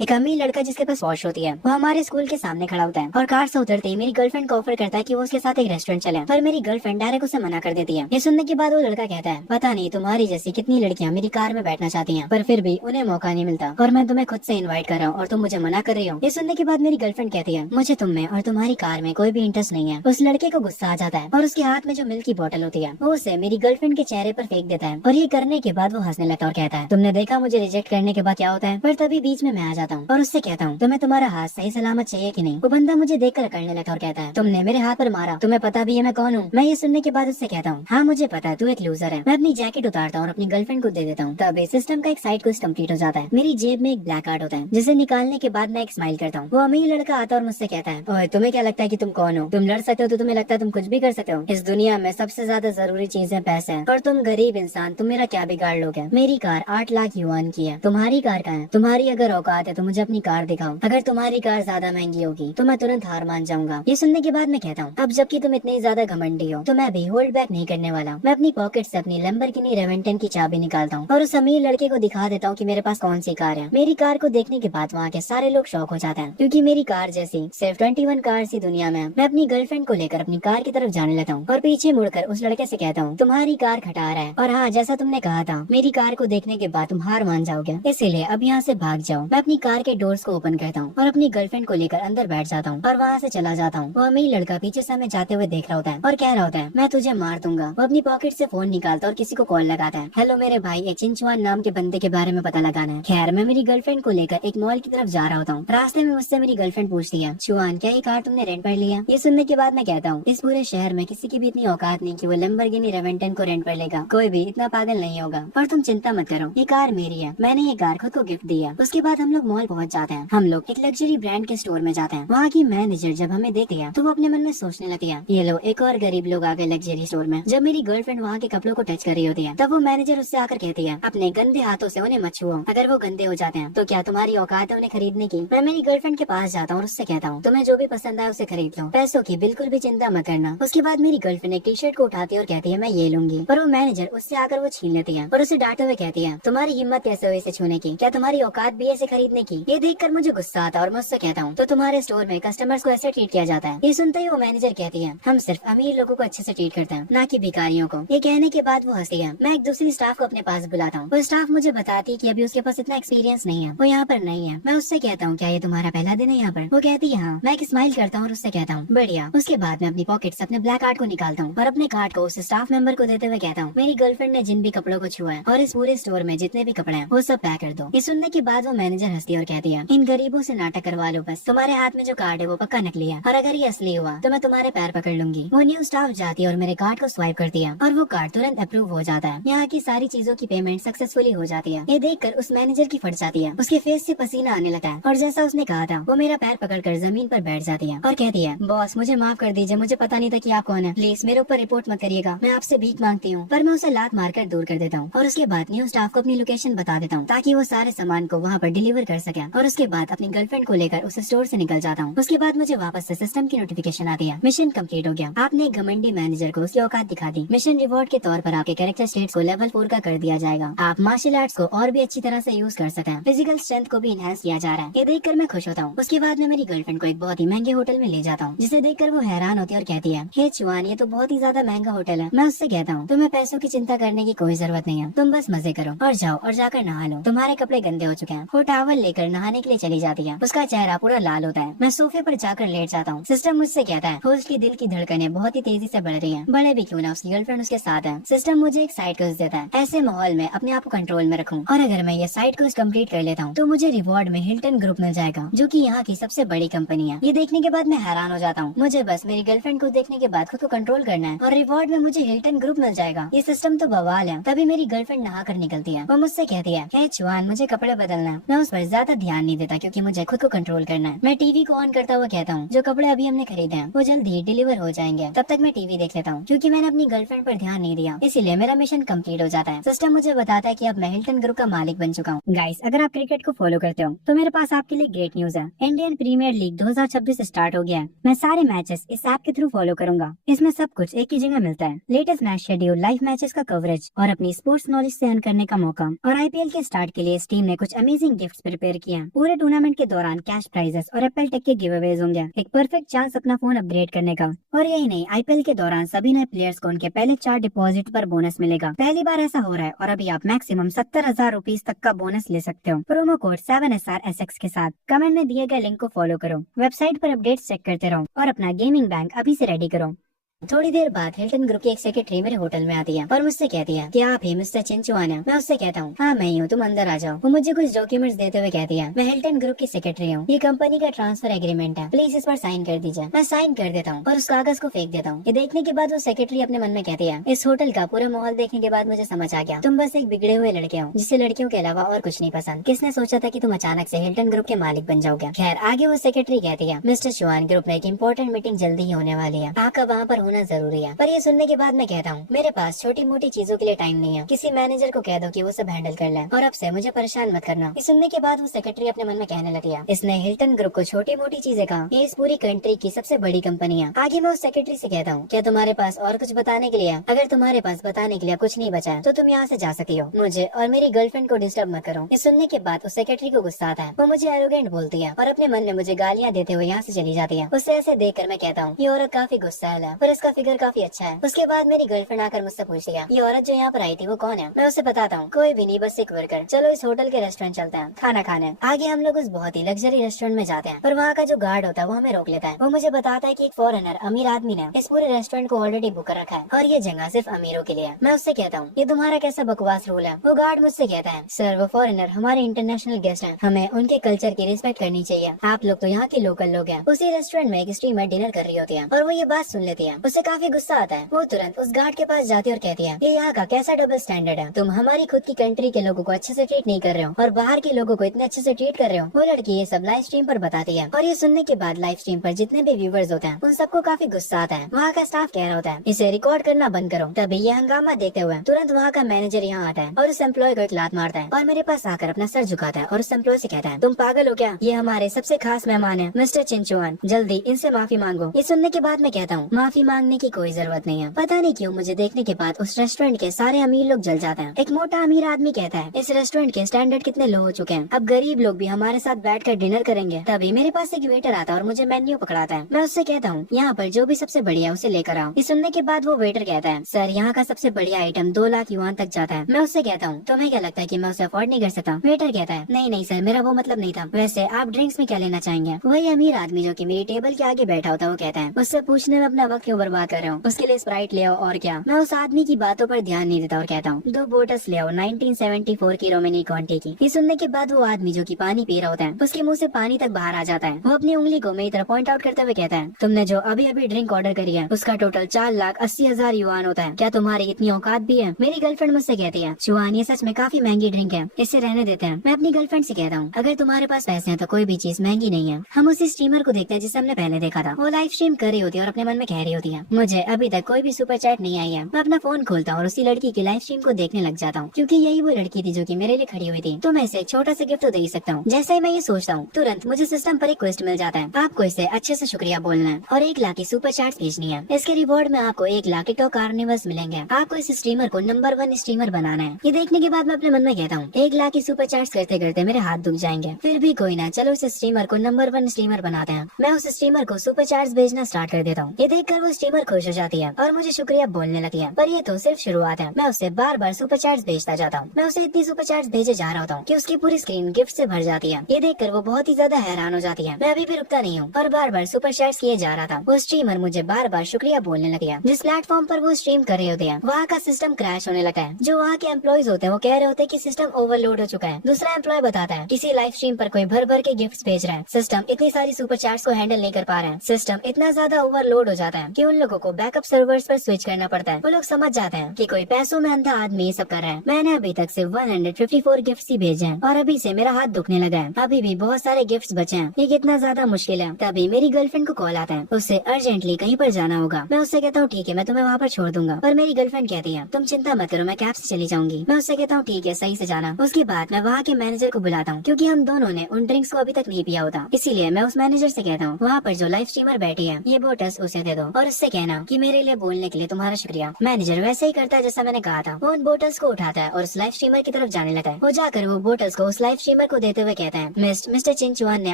एक अमीर लड़का जिसके पास वॉच होती है वो हमारे स्कूल के सामने खड़ा होता है और कार से उतरते ही मेरी गर्लफ्रेंड को ऑफर करता है कि वो उसके साथ एक रेस्टोरेंट चले, पर मेरी गर्लफ्रेंड डायरेक्ट उसे मना कर देती है। ये सुनने के बाद वो लड़का कहता है, पता नहीं तुम्हारी जैसी कितनी लड़कियां मेरी कार में बैठना चाहती हैं, पर फिर भी उन्हें मौका नहीं मिलता और मैं तुम्हें खुद से इन्वाइट कर रहा हूँ और तुम मुझे मना कर रही हो। ये सुनने के बाद मेरी गर्लफ्रेंड कहती है, मुझे तुम में और तुम्हारी कार में कोई भी इंटरेस्ट नहीं है। उस लड़के को गुस्सा आ जाता है और उसके हाथ में जो मिल्क की बोतल होती है वो उसे मेरी गर्लफ्रेंड के चेहरे पर फेंक देता है और ये करने के बाद वो हंसने लगता है और कहता है, तुमने देखा मुझे रिजेक्ट करने के बाद क्या होता है। पर तभी बीच में मैं आ जाता हूँ और उससे कहता हूँ, तुम्हें तुम्हारा हाथ सही सलामत चाहिए कि नहीं। वो बंदा मुझे देखकर अकड़ने लगता और कहता है, तुमने मेरे हाथ पर मारा, तुम्हें पता भी है मैं कौन हूँ। मैं ये सुनने के बाद उससे कहता हूँ, हाँ मुझे पता है तू एक लूजर है। मैं अपनी जैकेट उतारता हूँ और अपनी गर्लफ्रेंड को दे देता हूँ। तब सिस्टम का एक साइड क्वेस्ट कंप्लीट हो जाता है। मेरी जेब में एक ब्लैक कार्ड होता है जिसे निकालने के बाद मैं एक स्माइल करता हूँ। वो अमीर लड़का आता और मुझसे कहता है, ओए तुम्हें क्या लगता है कि तुम कौन हो? तुम लड़ सकते हो तो तुम्हें लगता है तुम कुछ भी कर सकते हो? इस दुनिया में सबसे ज्यादा जरूरी चीज है पैसे, और तुम गरीब इंसान, तुम मेरा क्या बिगाड़ लोगे? मेरी कार 8 लाख युआन की है, तुम्हारी कार का है? तुम्हारी अगर औकात है तो मुझे अपनी कार दिखाओ। अगर तुम्हारी कार ज्यादा महंगी होगी तो मैं तुरंत हार मान जाऊंगा। ये सुनने के बाद मैं कहता हूँ, अब जबकि तुम इतनी ज्यादा घमंडी हो तो मैं भी होल्ड बैक नहीं करने वाला। मैं अपनी पॉकेट से अपनी लैम्बोर्गिनी रेवेंटन की चाबी निकालता हूँ और उस अमीर लड़के को दिखा देता हूँ कि मेरे पास कौन सी कार है। मेरी कार को देखने के बाद वहाँ के सारे लोग शॉक हो जाते हैं क्योंकि मेरी कार जैसी सिर्फ 21 कार सी दुनिया में है। मैं अपनी गर्लफ्रेंड को लेकर अपनी कार की तरफ जाने लगता हूँ और पीछे मुड़कर उस लड़के से कहता हूँ, तुम्हारी कार खटारा है और हाँ जैसा तुमने कहा था मेरी कार को देखने के बाद तुम हार मान जाओगे, इसीलिए अब यहाँ से भाग जाओ। मैं अपनी कार के डोर्स को ओपन करता हूँ और अपनी गर्लफ्रेंड को लेकर अंदर बैठ जाता हूँ और वहाँ से चला जाता हूँ। वो अमीर लड़का पीछे से हमें जाते हुए देख रहा होता है और कह रहा होता है, मैं तुझे मार दूंगा। वो अपनी पॉकेट से फोन निकालता और किसी को कॉल लगाता है, हेलो मेरे भाई, एक चिंचुआन नाम के बंदे के बारे में पता लगाना है। खैर मैं मेरी गर्लफ्रेंड को लेकर एक मॉल की तरफ जा रहा होता हूँ। रास्ते में मुझसे मेरी गर्लफ्रेंड पूछती है, चुआन क्या ये कार तुमने रेंट पर लिया? ये सुनने के बाद मैं कहता हूँ, इस पूरे शहर में किसी की भी इतनी औकात नहीं कि वो लैम्बोर्गिनी रेवेंटन को रेंट पर लेगा। कोई भी इतना पागल नहीं होगा। पर तुम चिंता मत करो, ये कार मेरी है, मैंने ये कार खुद को गिफ्ट दी है। उसके बाद हम लोग मॉल पहुँच जाते हैं। हम लोग एक लग्जरी ब्रांड के स्टोर में जाते हैं। वहाँ की मैनेजर जब हमें देखती है तो वो अपने मन में सोचने लगती है, ये लो एक और गरीब लोग आ गए लग्जरी स्टोर में। जब मेरी गर्लफ्रेंड वहाँ के कपड़ों को टच कर रही होती है तब वो मैनेजर उससे आकर कहती है, अपने गंदे हाथों से उन्हें मत छुओ, अगर वो गंदे हो जाते हैं तो क्या तुम्हारी औकात है उन्हें खरीदने की? मैं मेरी गर्लफ्रेंड के पास जाता हूँ और उससे कहता हूँ, तुम्हें जो भी पसंद आए उसे खरीद लो, पैसों की बिल्कुल भी चिंता मत करना। उसके बाद मेरी गर्लफ्रेंड एक टी शर्ट को उठाती है और कहती है, मैं ये लूंगी, पर वो मैनेजर उससे आकर वो छीन लेती है और उसे डांटते हुए कहती है, तुम्हारी हिम्मत कैसे हुई इसे छूने की? क्या तुम्हारी औकात भी ऐसे खरीदने की? ये देखकर मुझे गुस्सा आता है और मैं उससे कहता हूँ, तो तुम्हारे स्टोर में कस्टमर्स को ऐसे ट्रीट किया जाता है? ये सुनते ही वो मैनेजर कहती है, हम सिर्फ अमीर लोगों को अच्छे से ट्रीट करते हैं, ना कि भिखारियों को। ये कहने के बाद वो हंसती है। मैं एक दूसरी स्टाफ को अपने पास बुलाता हूँ। वो स्टाफ मुझे बताती है कि अभी उसके पास इतना एक्सपीरियंस नहीं है, वो यहाँ पर नहीं है। मैं उससे कहता हूँ, क्या ये तुम्हारा पहला दिन है यहाँ पर? वो कहती है हाँ। मैं एक स्माइल करता हूँ और उससे कहता हूँ, बढ़िया। उसके बाद मैं अपनी पॉकेट से अपने ब्लैक कार्ड को निकालता हूँ और अपने कार्ड को उस स्टाफ मेंबर को देते हुए कहता हूँ, मेरी गर्लफ्रेंड ने जिन भी कपड़ों को छुआ है और इस पूरे स्टोर में जितने भी कपड़े हैं वो सब पैक कर दो। ये सुनने के बाद वो मैनेजर हंसती है और कहती है, इन गरीबों से नाटक करवा लो बस, तुम्हारे हाथ में जो कार्ड है वो पक्का नकली है और अगर ये असली हुआ तो मैं तुम्हारे पैर पकड़ लूंगी। वो न्यू स्टाफ जाती है और मेरे कार्ड को स्वाइप करती है और वो कार्ड तुरंत अप्रूव हो जाता है। यहाँ की सारी चीजों की पेमेंट सक्सेसफुली हो जाती है। ये देखकर उस मैनेजर की फट जाती है, उसके फेस से पसीना आने लगता है और जैसा उसने कहा था वो मेरा पैर पकड़कर जमीन पर बैठ जाती है और कहती है, बॉस मुझे माफ कर दीजिए, मुझे पता नहीं था कि आप कौन है, प्लीज मेरे ऊपर रिपोर्ट मत करिएगा, मैं आपसे भीख मांगती हूँ। पर मैं उसे लात मारकर दूर कर देता हूँ और उसके बाद न्यू स्टाफ को अपनी लोकेशन बता देता हूँ ताकि वो सारे सामान को वहाँ पर डिलीवर कर सके और उसके बाद अपनी गर्लफ्रेंड को लेकर उस स्टोर से निकल जाता हूँ। उसके बाद मुझे वापस से सिस्टम की नोटिफिकेशन आती है, मिशन कंप्लीट हो गया, आपने एक घमंडी मैनेजर को उसकी औकात दिखा दी। मिशन रिवॉर्ड के तौर पर आपके कैरेक्टर स्टेट्स को लेवल 4 का कर दिया जाएगा। आप मार्शल आर्ट्स को और भी अच्छी तरह से यूज कर सकते हैं, फिजिकल स्ट्रेंथ को भी इनहेंस किया जा रहा है। ये देखकर मैं खुश होता हूँ। उसके बाद मैं मेरी गर्लफ्रेंड को एक बहुत ही महंगे होटल में ले जाता हूँ जिसे देखकर वो हैरान होती है और कहती है, हे चुआन ये तो बहुत ही ज्यादा महंगा होटल है। मैं उससे कहता हूँ, तुम्हें पैसों की चिंता करने की कोई जरूरत नहीं है, तुम बस मजे करो और जाओ और जाकर नहा लो, तुम्हारे कपड़े गंदे हो चुके हैं। वो टॉवल लेकर नहाने के लिए चली जाती है। उसका चेहरा पूरा लाल होता है। मैं सोफे पर जाकर लेट जाता हूँ। सिस्टम मुझसे कहता है, होस्ट की दिल की धड़कनें बहुत ही तेजी से बढ़ रही है, बढ़े भी क्यों ना, उसकी गर्लफ्रेंड उसके साथ है। सिस्टम मुझे एक साइड क्विज देता है, ऐसे माहौल में अपने आप को कंट्रोल में रखूं और अगर मैं ये साइड क्विज कंप्लीट कर लेता हूँ तो मुझे रिवॉर्ड में हिल्टन ग्रुप मिल जाएगा जो कि यहाँ की सबसे बड़ी कंपनी है। ये देखने के बाद मैं हैरान हो जाता हूँ। मुझे बस मेरी गर्लफ्रेंड को देखने के बाद खुद को कंट्रोल करना है और रिवॉर्ड में मुझे हिल्टन ग्रुप मिल जाएगा। ये सिस्टम तो बवाल है। तभी मेरी गर्लफ्रेंड नहा कर निकलती है। वो मुझसे कहती है, हे चुआन मुझे कपड़े बदलना है। मैं उस पर ज्यादा ध्यान नहीं देता क्योंकि मुझे खुद को कंट्रोल करना है। मैं टीवी को ऑन करता हुआ कहता हूँ, जो कपड़े अभी हमने खरीदे हैं वो जल्द ही डिलीवर हो जाएंगे, तब तक मैं टीवी देख लेता हूँ। क्योंकि मैंने अपनी गर्लफ्रेंड पर ध्यान नहीं दिया इसीलिए मेरा मिशन कंप्लीट हो जाता है। सिस्टम मुझे बताता है कि अब मैं हिल्टन ग्रुप का मालिक बन चुका हूँ। गाइस अगर आप क्रिकेट को फॉलो करते हो तो मेरे पास आपके लिए ग्रेट न्यूज है। इंडियन प्रीमियर लीग 2026 स्टार्ट हो गया है। मैं सारे मैचेस इस ऐप के थ्रू फॉलो करूंगा। इसमें सब कुछ एक ही जगह मिलता है, latest match schedule, live matches का कवरेज और अपनी स्पोर्ट्स नॉलेज से अर्न करने का मौका। और आईपीएल के स्टार्ट के लिए इस टीम ने कुछ अमेजिंग गिफ्ट्स प्रिपेयर प्रिपेयर किए हैं। पूरे टूर्नामेंट के दौरान कैश प्राइजेस और एप्पल टेक के गिव अवेज होंगे, एक परफेक्ट चांस अपना फोन अपग्रेड करने का। और यही नहीं, आईपीएल के दौरान सभी नए प्लेयर्स को उनके पहले 4 डिपॉजिट पर बोनस मिलेगा। पहली बार ऐसा हो रहा है और अभी आप मैक्सिमम 70,000 रुपीज तक का बोनस ले सकते हो प्रोमो कोड 7SRSX के साथ। कमेंट में दिए गए लिंक को फॉलो करो, वेबसाइट पर अपडेट्स चेक करते रहो और अपना गेमिंग बैंक अभी से रेडी करो। थोड़ी देर बाद हिल्टन ग्रुप की एक सेक्रेटरी मेरे होटल में आती है और मुझसे कहती है कि आप ही मिस्टर चिंचुआन हैं। मैं उससे कहता हूँ हाँ मैं ही हूँ, तुम अंदर आ जाओ। वो मुझे कुछ डॉक्यूमेंट्स देते हुए कहती है मैं हिल्टन ग्रुप की सेक्रेटरी हूँ, ये कंपनी का ट्रांसफर एग्रीमेंट है, प्लीज इस पर साइन कर दीजिए। मैं साइन कर देता हूँ और उस कागज को फेंक देता हूँ। ये देखने के बाद वो सेक्रेटरी अपने मन में कहती है इस होटल का पूरा माहौल देखने के बाद मुझे समझ आ गया, तुम बस एक बिगड़े हुए लड़के हो जिसे लड़कियों के अलावा और कुछ नहीं पसंद। किसने सोचा था कि तुम अचानक से हिल्टन ग्रुप के मालिक बन जाओगे। खैर आगे वो सेक्रेटरी कहती है मिस्टर चुआन, ग्रुप में एक इम्पोर्टेंट मीटिंग जल्दी ही होने वाली है, आपका वहाँ पर होना जरूरी है। ये सुनने के बाद मैं कहता हूँ मेरे पास छोटी मोटी चीजों के लिए टाइम नहीं है, किसी मैनेजर को कह दो कि वो सब हैंडल कर ले और अब से मुझे परेशान मत करना। ये सुनने के बाद वो सेक्रेटरी अपने मन में कहने लगी है इसने हिल्टन ग्रुप को छोटी मोटी चीजें कहा, ये इस पूरी कंट्री की सबसे बड़ी कंपनी है। आगे मैं उस सेक्रेटरी से कहता हूँ क्या तुम्हारे पास और कुछ बताने के लिए? अगर तुम्हारे पास बताने के लिए कुछ नहीं बचा है तो तुम यहाँ से जा सकती हो, मुझे और मेरी गर्लफ्रेंड को डिस्टर्ब मत करो। ये सुनने के बाद उस सेक्रेटरी को गुस्सा आता है, वो मुझे एरोगेंट बोलती है और अपने मन में मुझे गालियाँ देते हुए यहाँ से चली जाती है। उसे ऐसे देखकर मैं कहता हूँ ये औरत काफी गुस्सैल है पर इसका फिगर काफी अच्छा है। उसके बाद मेरी गर्लफ्रेंड आकर मुझसे पूछती है ये औरत जो यहाँ पर आई थी वो कौन है? मैं उसे बताता हूँ कोई भी नहीं, बस एक वर्कर। चलो इस होटल के रेस्टोरेंट चलते हैं खाना खाने। आगे हम लोग उस बहुत ही लग्जरी रेस्टोरेंट में जाते हैं पर वहाँ का जो गार्ड होता है वो हमें रोक लेता है। वो मुझे बताता है कि एक फॉरेनर अमीर आदमी ने इस पूरे रेस्टोरेंट को ऑलरेडी बुक कर रखा है और ये जगह सिर्फ अमीरों के लिए है। मैं उससे कहता हूँ ये तुम्हारा कैसा बकवास रूल है? वो गार्ड मुझसे कहता है सर वो फॉरेनर हमारे इंटरनेशनल गेस्ट हैं, हमें उनके कल्चर की रिस्पेक्ट करनी चाहिए, आप लोग तो यहाँ के लोकल लोग हैं। उसी रेस्टोरेंट में एक स्ट्रीमर डिनर कर रही होती है और वो ये बात सुन लेती है। उसे काफी गुस्सा आता है, वो तुरंत उस गार्ड के पास जाती है और कहती है ये यहाँ का कैसा डबल स्टैंडर्ड है, तुम हमारी खुद की कंट्री के लोगों को अच्छे से ट्रीट नहीं कर रहे हो और बाहर के लोगों को इतने अच्छे से ट्रीट कर रहे हो। वो लड़की ये सब लाइव स्ट्रीम पर बताती है और ये सुनने के बाद लाइव स्ट्रीम पर जितने भी व्यूवर्स होते हैं उन सबको काफी गुस्सा आता है। वहाँ का स्टाफ कह रहा होता है इसे रिकॉर्ड करना बंद करो। तभी ये हंगामा देखते हुए तुरंत वहाँ का मैनेजर यहाँ आता है और उस एम्प्लॉय को एक लात मारता है और मेरे पास आकर अपना सर झुकाता है और उस एम्प्लॉय से कहता है तुम पागल हो क्या, ये हमारे सबसे खास मेहमान है मिस्टर चिंचुआन, जल्दी इनसे माफी मांगो। ये सुनने के बाद मैं कहता हूँ माफी मांगने की कोई जरूरत नहीं है। पता नहीं क्यों मुझे देखने के बाद उस रेस्टोरेंट के सारे अमीर लोग जल जाते हैं। एक मोटा अमीर आदमी कहता है इस रेस्टोरेंट के स्टैंडर्ड कितने लो हो चुके हैं, अब गरीब लोग भी हमारे साथ बैठकर डिनर करेंगे। तभी मेरे पास एक वेटर आता है और मुझे मेन्यू पकड़ाता है। मैं उससे कहता हूँ यहाँ पर जो भी सबसे बढ़िया उसे लेकर आओ। ये सुनने के बाद वो वेटर कहता है सर यहाँ का सबसे बढ़िया आइटम 2 लाख युआन तक जाता है। मैं उससे कहता हूँ तुम्हें क्या लगता है कि मैं उसे अफोर्ड नहीं कर सकता? वेटर कहता है नहीं नहीं सर मेरा वो मतलब नहीं था, वैसे आप ड्रिंक्स में क्या लेना चाहेंगे? वही अमीर आदमी जो की मेरी टेबल के आगे बैठा होता है वो कहता है उससे पूछने में अपना वक्त क्यों बर्बाद कर रहे हो, उसके लिए स्प्राइट ले आओ और क्या। मैं उस आदमी की बातों पर ध्यान नहीं देता और कहता हूँ 2 बोटल्स ले आओ 1974 की रोमेनी क्वांटी की। ये सुनने के बाद वो आदमी जो की पानी पी रहा होता है उसके मुंह से पानी तक बाहर आ जाता है। वो अपनी उंगली को मेरी तरफ पॉइंट आउट करते हुए कहता है तुमने जो अभी अभी ड्रिंक ऑर्डर करी है उसका टोटल 4,80,000 युआन होता है, क्या तुम्हारी इतनी औकात भी है? मेरी गर्लफ्रेंड मुझसे कहती है चुआन ये सच में काफी महंगी ड्रिंक है, इससे रहने देते हैं। मैं अपनी गर्लफ्रेंड से कहता हूँ अगर तुम्हारे पास पैसे हैं तो कोई भी चीज महंगी नहीं है। हम उसी स्ट्रीमर को देखते हैं जिसे हमने पहले देखा था। वो लाइव स्ट्रीम कर रही होती है और अपने मन में कह रही होती है मुझे अभी तक कोई भी सुपर चैट नहीं आई है। मैं अपना फोन खोलता हूँ और उसी लड़की की लाइव स्ट्रीम को देखने लग जाता हूँ क्योंकि यही वो लड़की थी जो कि मेरे लिए खड़ी हुई थी। तो मैं इसे एक छोटा सा गिफ्ट तो दे ही सकता हूँ। जैसे ही मैं ये सोचता हूँ तुरंत मुझे सिस्टम पर एक क्वेस्ट मिल जाता है, आपको इसे अच्छे से शुक्रिया बोलना है और 1 लाख की सुपर चैट्स भेजनी है। इसके रिवॉर्ड में आपको 1 लाख टिकटॉक कार्निवल्स मिलेंगे। आपको इस स्ट्रीमर को नंबर 1 स्ट्रीमर बनाना है। ये देखने के बाद मैं अपने मन में कहता हूँ 1 लाख की सुपर चैट्स करते करते मेरे हाथ दुख जाएंगे, फिर भी कोई ना, चलो इस स्ट्रीमर को नंबर 1 स्ट्रीमर बनाते हैं। मैं उस स्ट्रीमर को सुपर चैट्स भेजना स्टार्ट कर देता हूँ। ये देखकर वो स्ट्रीमर खुश हो जाती है और मुझे शुक्रिया बोलने लगती है, पर ये तो सिर्फ शुरुआत है। मैं उसे बार बार सुपर चैट्स भेजता जाता हूँ। मैं उसे इतनी सुपर चैट्स भेजे जा रहा होता हूँ कि उसकी पूरी स्क्रीन गिफ्ट से भर जाती है। ये देखकर वो बहुत ही ज्यादा हैरान हो जाती है। मैं अभी भी रुकता नहीं हूँ और बार बार सुपर चैट्स किए जा रहा था। वो स्ट्रीमर मुझे बार बार शुक्रिया बोलने लगी है। जिस प्लेटफॉर्म पर वो स्ट्रीम कर रहे होते हैं वहाँ का सिस्टम क्रैश होने लगा है। जो वहाँ के एम्प्लॉइज होते हैं वो कह रहे होते हैं कि सिस्टम ओवरलोड हो चुका है। दूसरा एम्प्लॉय बताता है किसी लाइव स्ट्रीम पर कोई भर भर के गिफ्ट्स भेज रहा है, सिस्टम इतनी सारी सुपर चैट्स को हैंडल नहीं कर पा रहे हैं। सिस्टम इतना ज्यादा ओवरलोड हो जाता है कि उन लोगों को बैकअप सर्वर्स पर स्विच करना पड़ता है। वो लोग समझ जाते हैं कि कोई पैसों में अंधा आदमी ये सब कर रहा है। मैंने अभी तक सिर्फ 154 गिफ्ट्स ही भेजे हैं और अभी से मेरा हाथ दुखने लगा है। अभी भी बहुत सारे गिफ्ट्स बचे हैं, ये कितना ज्यादा मुश्किल है। तभी मेरी गर्लफ्रेंड को कॉल आता है, उससे अर्जेंटली कहीं पर जाना होगा। मैं उससे कहता हूँ ठीक है मैं तुम्हें वहाँ पर छोड़ दूंगा, पर मेरी गर्लफ्रेंड कहती है तुम चिंता मत करो मैं कैब से चली जाऊंगी। मैं उससे कहता हूँ ठीक है सही से जाना। उसके बाद मैं वहाँ के मैनेजर को बुलाता हूँ क्योंकि हम दोनों ने उन ड्रिंक्स को अभी तक नहीं पिया होता, इसीलिए मैं उस मैनेजर से कहता हूँ वहाँ पर जो लाइव स्ट्रीमर बैठी है ये बोटल्स उसे दे दो और उससे कहना कि मेरे लिए बोलने के लिए तुम्हारा शुक्रिया। मैनेजर वैसे ही करता है जैसा मैंने कहा था। वो उन बोटल्स को उठाता है और उस लाइव स्ट्रीमर की तरफ जाने लगता है। वो जाकर वो बोटल्स को उस लाइव स्ट्रीमर को देते हुए कहता है, मिस्टर चिंचुआन ने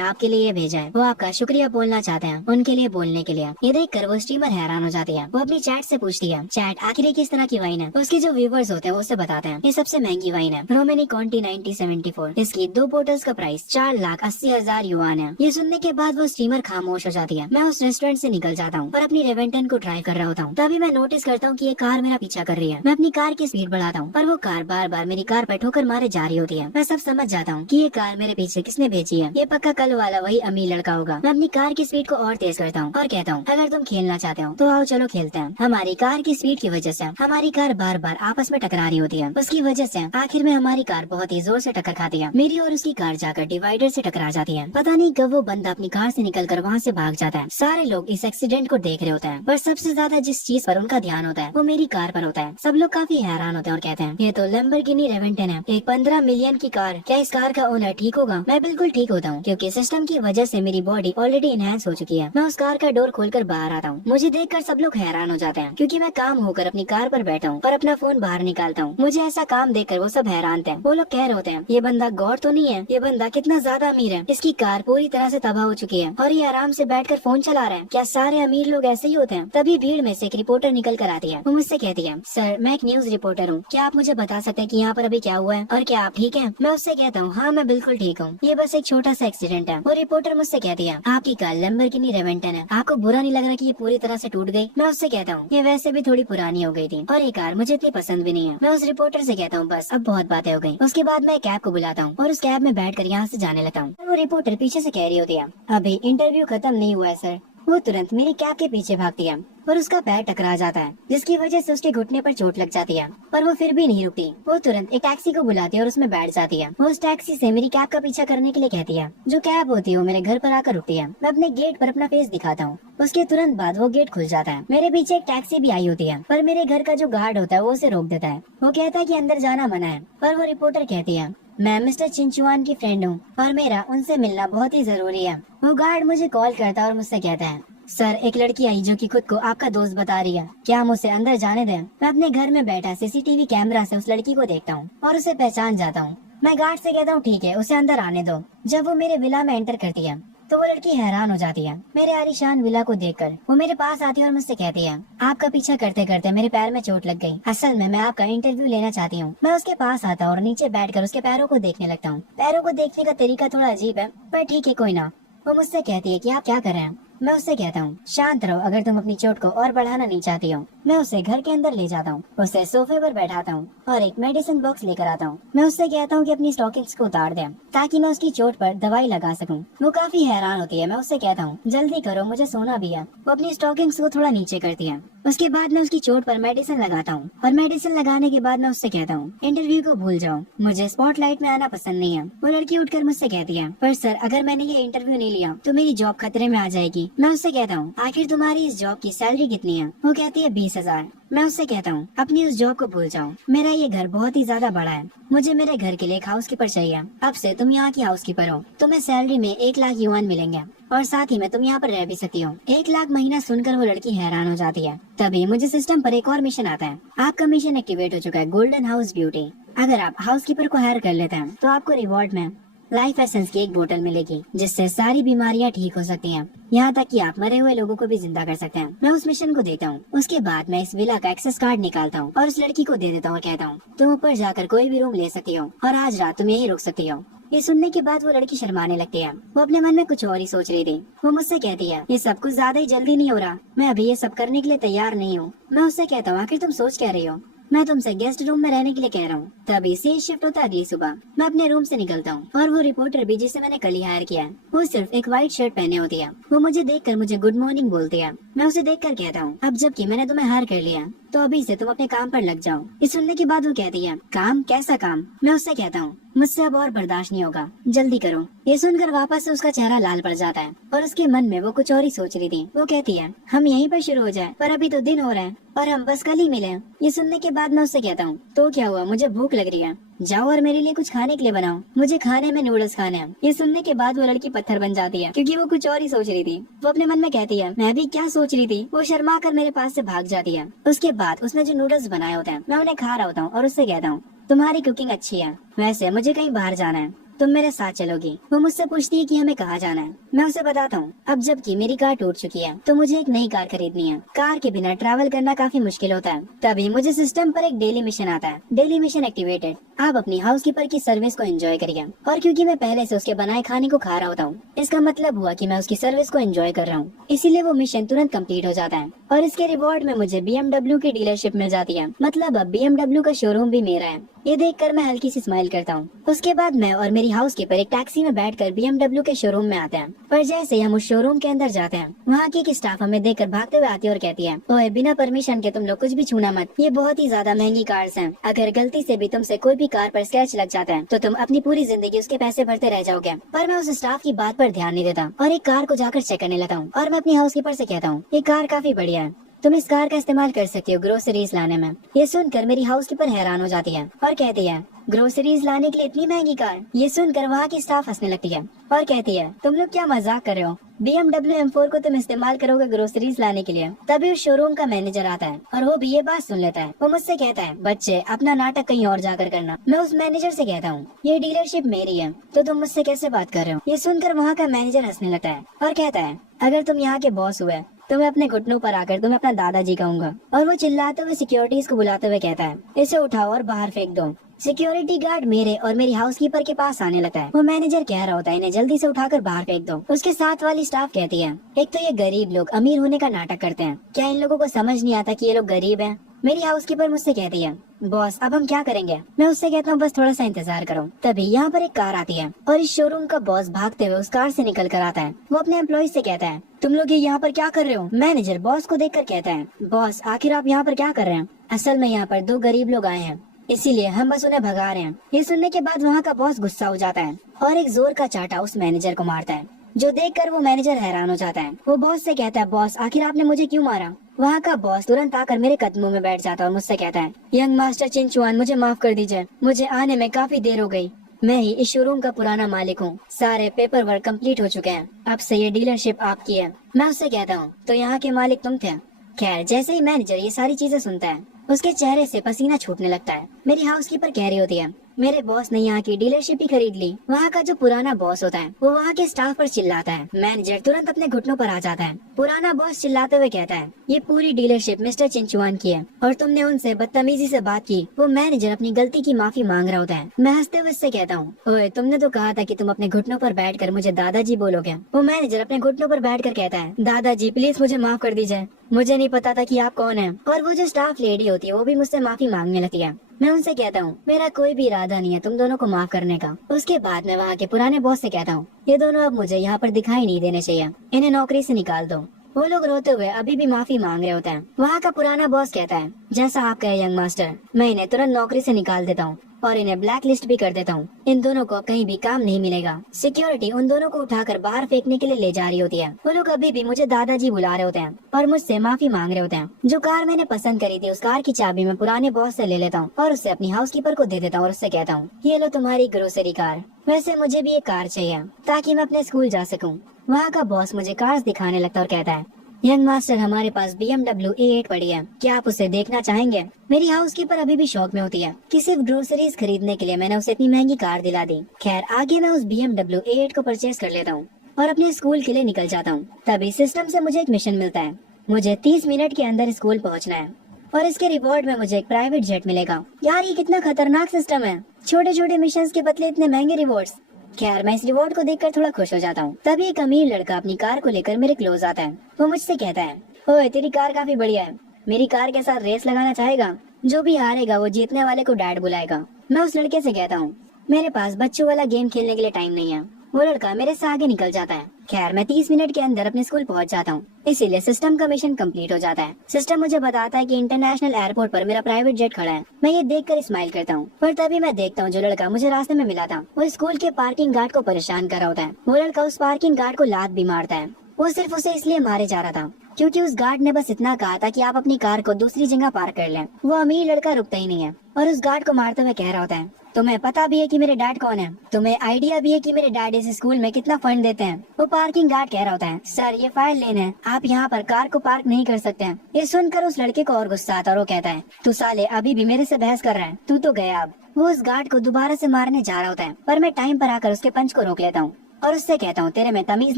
आपके लिए ये भेजा है, वो आपका शुक्रिया बोलना चाहते हैं, उनके लिए बोलने के लिए। ये देखकर वो स्ट्रीमर हैरान हो जाती है। वो अपनी चैट से पूछती है, चैट आखिर ये किस तरह की वाइन है? उसके जो व्यूवर्स होते हैं वो उससे बताते हैं, ये सबसे महंगी वाइन है, रोमेनी कॉन्टी 1974। इसकी 2 बोटल्स का प्राइस 4,80,000 युआन है। ये सुनने के बाद वो स्ट्रीमर खामोश हो जाती है। मैं उस रेस्टोरेंट से निकल जाता हूँ और अपनी रेवेंटन को ड्राइव कर रहा होता हूँ। तभी मैं नोटिस करता हूँ कि ये कार मेरा पीछा कर रही है। मैं अपनी कार की स्पीड बढ़ाता हूँ पर वो कार बार बार मेरी कार पर ठोकर मारे जा रही होती है। मैं सब समझ जाता हूँ कि ये कार मेरे पीछे किसने भेजी है। ये पक्का कल वाला वही अमीर लड़का होगा। मैं अपनी कार की स्पीड को और तेज करता हूँ और कहता हूँ, अगर तुम खेलना चाहते हो तो आओ चलो खेलते हैं। हमारी कार की स्पीड की वजह से हमारी कार बार बार आपस में टकरा रही होती है। उसकी वजह से आखिर में हमारी कार बहुत ही जोर से टक्कर खाती है। मेरी और उसकी कार जाकर डिवाइडर से टकरा जाती है। पता नहीं कब वो बंदा अपनी कार से निकलकर वहाँ से भाग जाता है। सारे लोग इस एक्सीडेंट को देख रहे होते हैं पर सबसे ज्यादा जिस चीज पर उनका ध्यान होता है वो मेरी कार पर होता है। सब लोग काफी हैरान होते हैं और कहते हैं, ये तो लैम्बोर्गिनी रेवेंटन है, एक 15 मिलियन की कार। क्या इस कार का ओनर ठीक होगा? मैं बिल्कुल ठीक होता हूँ क्योंकि सिस्टम की वजह से मेरी बॉडी ऑलरेडी इनहेंस हो चुकी है। मैं उस कार का डोर खोलकर बाहर आता हूँ। मुझे देखकर सब लोग हैरान हो जाते हैं क्योंकि मैं काम होकर अपनी कार पर बैठा हूँ और अपना फोन बाहर निकालता हूँ। मुझे ऐसा काम देखकर वो सब हैरान थे। वो लोग कह रहे होते हैं, ये बंदा गौर तो नहीं है, ये बंदा कितना ज्यादा अमीर है, इसकी कार पूरी तरह से तबाह हो चुकी है और ये आराम से बैठकर फोन चला रहा है। क्या सारे अमीर लोग ऐसे ही होते हैं? तभी भीड़ में से एक रिपोर्टर निकल कर आती है। वो मुझसे कहती है, सर मैं एक न्यूज रिपोर्टर हूँ, क्या आप मुझे बता सकते हैं कि यहाँ पर अभी क्या हुआ है और क्या आप ठीक हैं? मैं उससे कहता हूँ, हाँ मैं बिल्कुल ठीक हूँ, ये बस एक छोटा सा एक्सीडेंट है। वो रिपोर्टर मुझसे कहती है, आपकी कार लैम्बोर्गिनी रेवेंटन है, आपको बुरा नहीं लग रहा कि ये पूरी तरह से टूट गई? मैं उससे कहता हूँ, ये वैसे भी थोड़ी पुरानी हो गई थी और ये कार मुझे इतनी पसंद भी नहीं है। मैं उस रिपोर्टर से कहता हूँ, बस अब बहुत बातें हो गई। उसके बाद मैं कैब को बुलाता हूँ और उस कैब में बैठकर यहाँ से जाने लगता हूँ। वो रिपोर्टर पीछे से कह रही होती है, अभी इंटरव्यू खत्म नहीं हुआ है सर। वो तुरंत मेरी कैब के पीछे भागती है और उसका पैर टकरा जाता है जिसकी वजह से उसके घुटने पर चोट लग जाती है पर वो फिर भी नहीं रुकती। वो तुरंत एक टैक्सी को बुलाती है और उसमें बैठ जाती है। वो उस टैक्सी से मेरी कैब का पीछा करने के लिए कहती है। जो कैब होती है वो मेरे घर पर आकर रुकती है। मैं अपने गेट पर अपना फेस दिखाता हूँ। उसके तुरंत बाद वो गेट खुल जाता है। मेरे पीछे एक टैक्सी भी आई होती है पर मेरे घर का जो गार्ड होता है वो उसे रोक देता है। वो कहता है कि अंदर जाना मना है पर वो रिपोर्टर कहती है, मैं मिस्टर चिंचुआन की फ्रेंड हूँ और मेरा उनसे मिलना बहुत ही जरूरी है। वो गार्ड मुझे कॉल करता है और मुझसे कहता है, सर एक लड़की आई जो कि खुद को आपका दोस्त बता रही है, क्या हम उसे अंदर जाने दें? मैं अपने घर में बैठा सीसीटीवी कैमरा से उस लड़की को देखता हूँ और उसे पहचान जाता हूँ। मैं गार्ड से कहता हूँ, ठीक है उसे अंदर आने दो। जब वो मेरे विला में एंटर करती है तो वो लड़की हैरान हो जाती है मेरे आलीशान विला को देखकर। वो मेरे पास आती है और मुझसे कहती है, आपका पीछा करते करते मेरे पैर में चोट लग गई, असल में मैं आपका इंटरव्यू लेना चाहती हूँ। मैं उसके पास आता हूँ और नीचे बैठकर उसके पैरों को देखने लगता हूँ। पैरों को देखने का तरीका थोड़ा अजीब है पर ठीक है कोई ना। वो मुझसे कहती है कि आप क्या कर रहे हैं? मैं उससे कहता हूँ, शांत रहो, अगर तुम अपनी चोट को और बढ़ाना नहीं चाहती हो। मैं उसे घर के अंदर ले जाता हूँ, उसे सोफे पर बैठाता हूँ और एक मेडिसिन बॉक्स लेकर आता हूँ। मैं उससे कहता हूँ कि अपनी स्टॉकिंग्स को उतार दे ताकि मैं उसकी चोट पर दवाई लगा सकूँ। वो काफी हैरान होती है। मैं उससे कहता हूँ, जल्दी करो मुझे सोना भी है। वो अपनी स्टॉकिंग्स को थोड़ा नीचे करती है। उसके बाद मैं उसकी चोट पर मेडिसिन लगाता हूँ और मेडिसिन लगाने के बाद मैं उससे कहता हूँ, इंटरव्यू को भूल जाओ, मुझे स्पॉटलाइट में आना पसंद नहीं है। वो लड़की उठकर मुझसे कहती है, पर सर अगर मैंने ये इंटरव्यू नहीं लिया तो मेरी जॉब खतरे में आ जाएगी। मैं उससे कहता हूँ, आखिर तुम्हारी इस जॉब की सैलरी कितनी है? वो कहती है 20,000। मैं उससे कहता हूँ, अपनी उस जॉब को भूल जाओ, मेरा ये घर बहुत ही ज्यादा बड़ा है, मुझे मेरे घर के लिए एक हाउसकीपर चाहिए। अब से तुम यहाँ की हाउसकीपर हो, तुम्हें सैलरी में 1,00,000 युआन मिलेंगे और साथ ही में तुम यहाँ पर रह भी सकती हो। 1,00,000 महीना सुनकर वो लड़की हैरान हो जाती है। तभी मुझे सिस्टम पर एक और मिशन आता है। आपका मिशन एक्टिवेट हो चुका है, गोल्डन हाउस ब्यूटी। अगर आप हाउसकीपर को हायर कर लेते हैं तो आपको रिवॉर्ड में लाइफ एसेंस की एक बोतल मिलेगी जिससे सारी बीमारियां ठीक हो सकती हैं, यहाँ तक कि आप मरे हुए लोगों को भी जिंदा कर सकते हैं। मैं उस मिशन को देता हूँ। उसके बाद मैं इस विला का एक्सेस कार्ड निकालता हूँ और उस लड़की को दे देता हूँ और कहता हूँ, तुम ऊपर जाकर कोई भी रूम ले सकती हो और आज रात तुम यहीं रुक सकती हो। ये सुनने के बाद वो लड़की शर्माने लगती है। वो अपने मन में कुछ और ही सोच रही थी। वो मुझसे कहती है, ये सब कुछ ज्यादा ही जल्दी नहीं हो रहा, मैं अभी ये सब करने के लिए तैयार नहीं हूँ। मैं उससे कहता हूँ, आखिर तुम सोच क्या रही हो? मैं तुमसे गेस्ट रूम में रहने के लिए कह रहा हूँ। तभी सी शिफ्ट होता है अगली सुबह। मैं अपने रूम से निकलता हूँ और वो रिपोर्टर भी जिसे मैंने कल ही हायर किया है, वो सिर्फ एक व्हाइट शर्ट पहने होती है। वो मुझे देखकर मुझे गुड मॉर्निंग बोलती है। मैं उसे देखकर कहता हूँ, अब जबकि मैंने तुम्हें हायर कर लिया तो अभी से तुम अपने काम पर लग जाओ। इस सुनने के बाद वो कहती है, काम? कैसा काम? मैं उससे कहता हूँ, मुझसे अब और बर्दाश्त नहीं होगा, जल्दी करो। ये सुनकर वापस से उसका चेहरा लाल पड़ जाता है और उसके मन में वो कुछ और ही सोच रही थी। वो कहती है, हम यहीं पर शुरू हो जाए, पर अभी तो दिन हो रहा है और हम बस कल ही मिले। ये सुनने के बाद मैं उससे कहता हूँ, तो क्या हुआ, मुझे भूख लग रही है। जाओ और मेरे लिए कुछ खाने के लिए बनाओ, मुझे खाने में नूडल्स खाने हैं। ये सुनने के बाद वो लड़की पत्थर बन जाती है, क्योंकि वो कुछ और ही सोच रही थी। वो अपने मन में कहती है मैं भी क्या सोच रही थी। वो शर्मा कर मेरे पास से भाग जाती है। उसके बाद उसने जो नूडल्स बनाए होते हैं मैं उन्हें खा रहा होता हूँ और उससे कहता हूँ तुम्हारी कुकिंग अच्छी है, वैसे मुझे कहीं बाहर जाना है, तुम मेरे साथ चलोगी। वो मुझसे पूछती है कि हमें कहाँ जाना है। मैं उसे बताता हूँ अब जबकि मेरी कार टूट चुकी है तो मुझे एक नई कार खरीदनी है। कार के बिना ट्रैवल करना काफी मुश्किल होता है। तभी मुझे सिस्टम पर एक डेली मिशन आता है। डेली मिशन एक्टिवेटेड, आप अपनी हाउसकीपर की सर्विस को एंजॉय करिए। और क्योंकि मैं पहले से उसके बनाए खाने को खा रहा होता हूँ, इसका मतलब हुआ कि मैं उसकी सर्विस को एंजॉय कर रहा हूँ, इसीलिए वो मिशन तुरंत कंप्लीट हो जाता है। और इसके रिवॉर्ड में मुझे BMW की डीलरशिप मिल जाती है। मतलब अब BMW का शोरूम भी मेरा है। ये देखकर मैं हल्की सी स्माइल करता हूँ। उसके बाद मैं और मेरी हाउसकीपर एक टैक्सी में बैठकर BMW के शोरूम में आते हैं। पर जैसे ही हम उस शोरूम के अंदर जाते हैं, वहाँ की एक स्टाफ हमें देखकर भागते हुए आती है और कहती है ओए बिना परमिशन के तुम लोग कुछ भी छूना मत, ये बहुत ही ज्यादा महंगी कार्स हैं। अगर गलती से भी तुमसे कोई भी कार पर स्क्रैच लग जाता है तो तुम अपनी पूरी जिंदगी उसके पैसे भरते रह जाओगे। पर मैं उस स्टाफ की बात पर ध्यान नहीं देता और एक कार को जाकर चेक करने लगता हूँ। और मैं अपनी हाउसकीपर से कहता हूँ ये कार काफी बढ़िया है, तुम इस कार का इस्तेमाल कर सकती हो ग्रोसरीज लाने में। ये सुनकर मेरी हाउसकीपर हैरान हो जाती है और कहती है ग्रोसरीज लाने के लिए इतनी महंगी कार। ये सुनकर वहाँ की स्टाफ हंसने लगती है और कहती है तुम लोग क्या मजाक कर रहे हो, BMW M4 को तुम इस्तेमाल करोगे ग्रोसरीज लाने के लिए। तभी उस शोरूम का मैनेजर आता है और वो भी ये बात सुन लेता है। वो मुझसे कहता है बच्चे अपना नाटक कहीं और जाकर करना। मैं उस मैनेजर से कहता हूँ ये डीलरशिप मेरी है तो तुम मुझसे कैसे बात कर रहे हो। ये सुनकर वहाँ का मैनेजर हंसने लगता है और कहता है अगर तुम यहाँ के बॉस हुए तो मैं अपने घुटनों पर आकर तुम्हें अपना दादाजी कहूंगा। और वो चिल्लाते हुए सिक्योरिटीज को बुलाते हुए कहता है इसे उठाओ और बाहर फेंक दो। सिक्योरिटी गार्ड मेरे और मेरी हाउसकीपर के पास आने लगता है। वो मैनेजर कह रहा होता है इन्हें जल्दी से उठाकर बाहर फेंक दो। उसके साथ वाली स्टाफ कहती है एक तो ये गरीब लोग अमीर होने का नाटक करते हैं, क्या इन लोगों को समझ नहीं आता कि ये लोग गरीब हैं। मेरी हाउसकीपर मुझसे कहती है बॉस अब हम क्या करेंगे। मैं उससे कहता हूँ बस थोड़ा सा इंतजार करो। तभी यहाँ पर एक कार आती है और इस शोरूम का बॉस भागते हुए उस कार से निकल कर आता है। वो अपने एम्प्लॉय से कहता है तुम लोग ये यहाँ पर क्या कर रहे हो। मैनेजर बॉस को देखकर कहता है बॉस आखिर आप यहाँ पर क्या कर रहे हैं। असल में यहाँ पर दो गरीब लोग आए हैं, इसीलिए हम बस उन्हें भगा रहे हैं। ये सुनने के बाद वहाँ का बॉस गुस्सा हो जाता है और एक जोर का चाटा उस मैनेजर को मारता है, जो देखकर वो मैनेजर हैरान हो जाता है। वो बॉस से कहता है बॉस आखिर आपने मुझे क्यों मारा। वहाँ का बॉस तुरंत आकर मेरे कदमों में बैठ जाता है और मुझसे कहता है यंग मास्टर चिंचुआन मुझे माफ कर दीजिए, मुझे आने में काफी देर हो गई। मैं ही इस शोरूम का पुराना मालिक हूँ, सारे पेपर वर्क कम्प्लीट हो चुके हैं, अब से ये डीलरशिप आपकी है। मैं उससे कहता हूँ तो यहाँ के मालिक तुम थे। खैर जैसे ही मैनेजर ये सारी चीजें सुनता है उसके चेहरे से पसीना छूटने लगता है। मेरी हाउसकीपर कह रही होती है मेरे बॉस ने यहाँ की डीलरशिप ही खरीद ली। वहाँ का जो पुराना बॉस होता है वो वहाँ के स्टाफ पर चिल्लाता है। मैनेजर तुरंत अपने घुटनों पर आ जाता है। पुराना बॉस चिल्लाते हुए कहता है ये पूरी डीलरशिप मिस्टर चिंचुआन की है और तुमने उनसे बदतमीजी से बात की। वो मैनेजर अपनी गलती की माफी मांग रहा होता है। मैं हंसते हुए उससे कहता हूँ ओए तुमने तो कहा था कि तुम अपने घुटनों पर बैठकर मुझे दादाजी बोलोगे। वो मैनेजर अपने घुटनों पर बैठकर कहता है दादाजी प्लीज मुझे माफ कर दीजिए, मुझे नहीं पता था कि आप कौन है। और वो जो स्टाफ लेडी होती है वो भी मुझसे माफी मांगने लगती है। मैं उनसे कहता हूँ मेरा कोई भी इरादा नहीं है तुम दोनों को माफ करने का। उसके बाद मैं वहाँ के पुराने बॉस से कहता हूँ ये दोनों अब मुझे यहाँ पर दिखाई नहीं देने चाहिए, इन्हें नौकरी से निकाल दो। वो लोग रोते हुए अभी भी माफी मांग रहे होते हैं। वहाँ का पुराना बॉस कहता है जैसा आप कहे यंग मास्टर, मैं इन्हें तुरंत नौकरी से निकाल देता हूँ और इन्हें ब्लैक लिस्ट भी कर देता हूँ। इन दोनों को कहीं भी काम नहीं मिलेगा। सिक्योरिटी उन दोनों को उठाकर बाहर फेंकने के लिए ले जा रही होती है। वो लोग अभी भी मुझे दादाजी बुला रहे होते हैं और मुझसे माफी मांग रहे होते हैं। जो कार मैंने पसंद करी थी उस कार की चाबी मैं पुराने बॉस से ले लेता हूँ और उससे अपनी हाउसकीपर को दे देता हूँ और उससे कहता हूँ ये लो तुम्हारी ग्रोसरी कार। वैसे मुझे भी एक कार चाहिए ताकि मैं अपने स्कूल जा सकूँ। वहाँ का बॉस मुझे कार्स दिखाने लगता और कहता है यंग मास्टर हमारे पास BMW A8 पड़ी है, क्या आप उसे देखना चाहेंगे। मेरी हाउसकीपर अभी भी शौक में होती है कि सिर्फ ग्रोसरीज खरीदने के लिए मैंने उसे इतनी महंगी कार दिला दी। खैर आगे मैं उस BMW A8 को परचेज कर लेता हूँ और अपने स्कूल के लिए निकल जाता हूँ। तभी सिस्टम से मुझे एक मिशन मिलता है, मुझे 30 मिनट के अंदर स्कूल पहुँचना है और इसके रिवॉर्ड में मुझे एक प्राइवेट जेट मिलेगा। यार ये कितना खतरनाक सिस्टम है, छोटे छोटे मिशन के बदले इतने महंगे रिवॉर्ड्स। खैर मैं इस रिवॉर्ड को देखकर थोड़ा खुश हो जाता हूँ। तभी एक अमीर लड़का अपनी कार को लेकर मेरे क्लोज आता है। वो मुझसे कहता है ओए तेरी कार काफी बढ़िया है, मेरी कार के साथ रेस लगाना चाहेगा। जो भी हारेगा वो जीतने वाले को डैड बुलाएगा। मैं उस लड़के से कहता हूँ मेरे पास बच्चों वाला गेम खेलने के लिए टाइम नहीं है। वो लड़का मेरे से आगे निकल जाता है। खैर मैं 30 मिनट के अंदर अपने स्कूल पहुंच जाता हूँ, इसीलिए सिस्टम का मिशन कंप्लीट हो जाता है। सिस्टम मुझे बताता है कि इंटरनेशनल एयरपोर्ट पर मेरा प्राइवेट जेट खड़ा है। मैं ये देखकर स्माइल करता हूँ, पर तभी मैं देखता हूँ जो लड़का मुझे रास्ते में मिला था वो स्कूल के पार्किंग गार्ड को परेशान कर रहा होता है। वो लड़का उस पार्किंग गार्ड को लात भी मारता है। वो सिर्फ उसे इसलिए मारे जा रहा था क्योंकि उस गार्ड ने बस इतना कहा था कि आप अपनी कार को दूसरी जगह पार्क कर लें। वो अमीर लड़का रुकता ही नहीं है और उस गार्ड को मारते हुए कह रहा होता है तुम्हें पता भी है कि मेरे डैड कौन है? तुम्हें आइडिया भी है कि मेरे डैड इस स्कूल में कितना फंड देते हैं? वो पार्किंग गार्ड कह रहा होता है, सर ये फायर लेन है, आप यहाँ पर कार को पार्क नहीं कर सकते हैं। ये सुनकर उस लड़के को और गुस्सा आता है और वो कहता है, तू साले अभी भी मेरे से बहस कर रहा है, तू तो गया अब। वो उस गार्ड को दोबारा से मारने जा रहा होता है, पर मैं टाइम पर आकर उसके पंच को रोक लेता हूँ और उससे कहता हूँ, तेरे में तमीज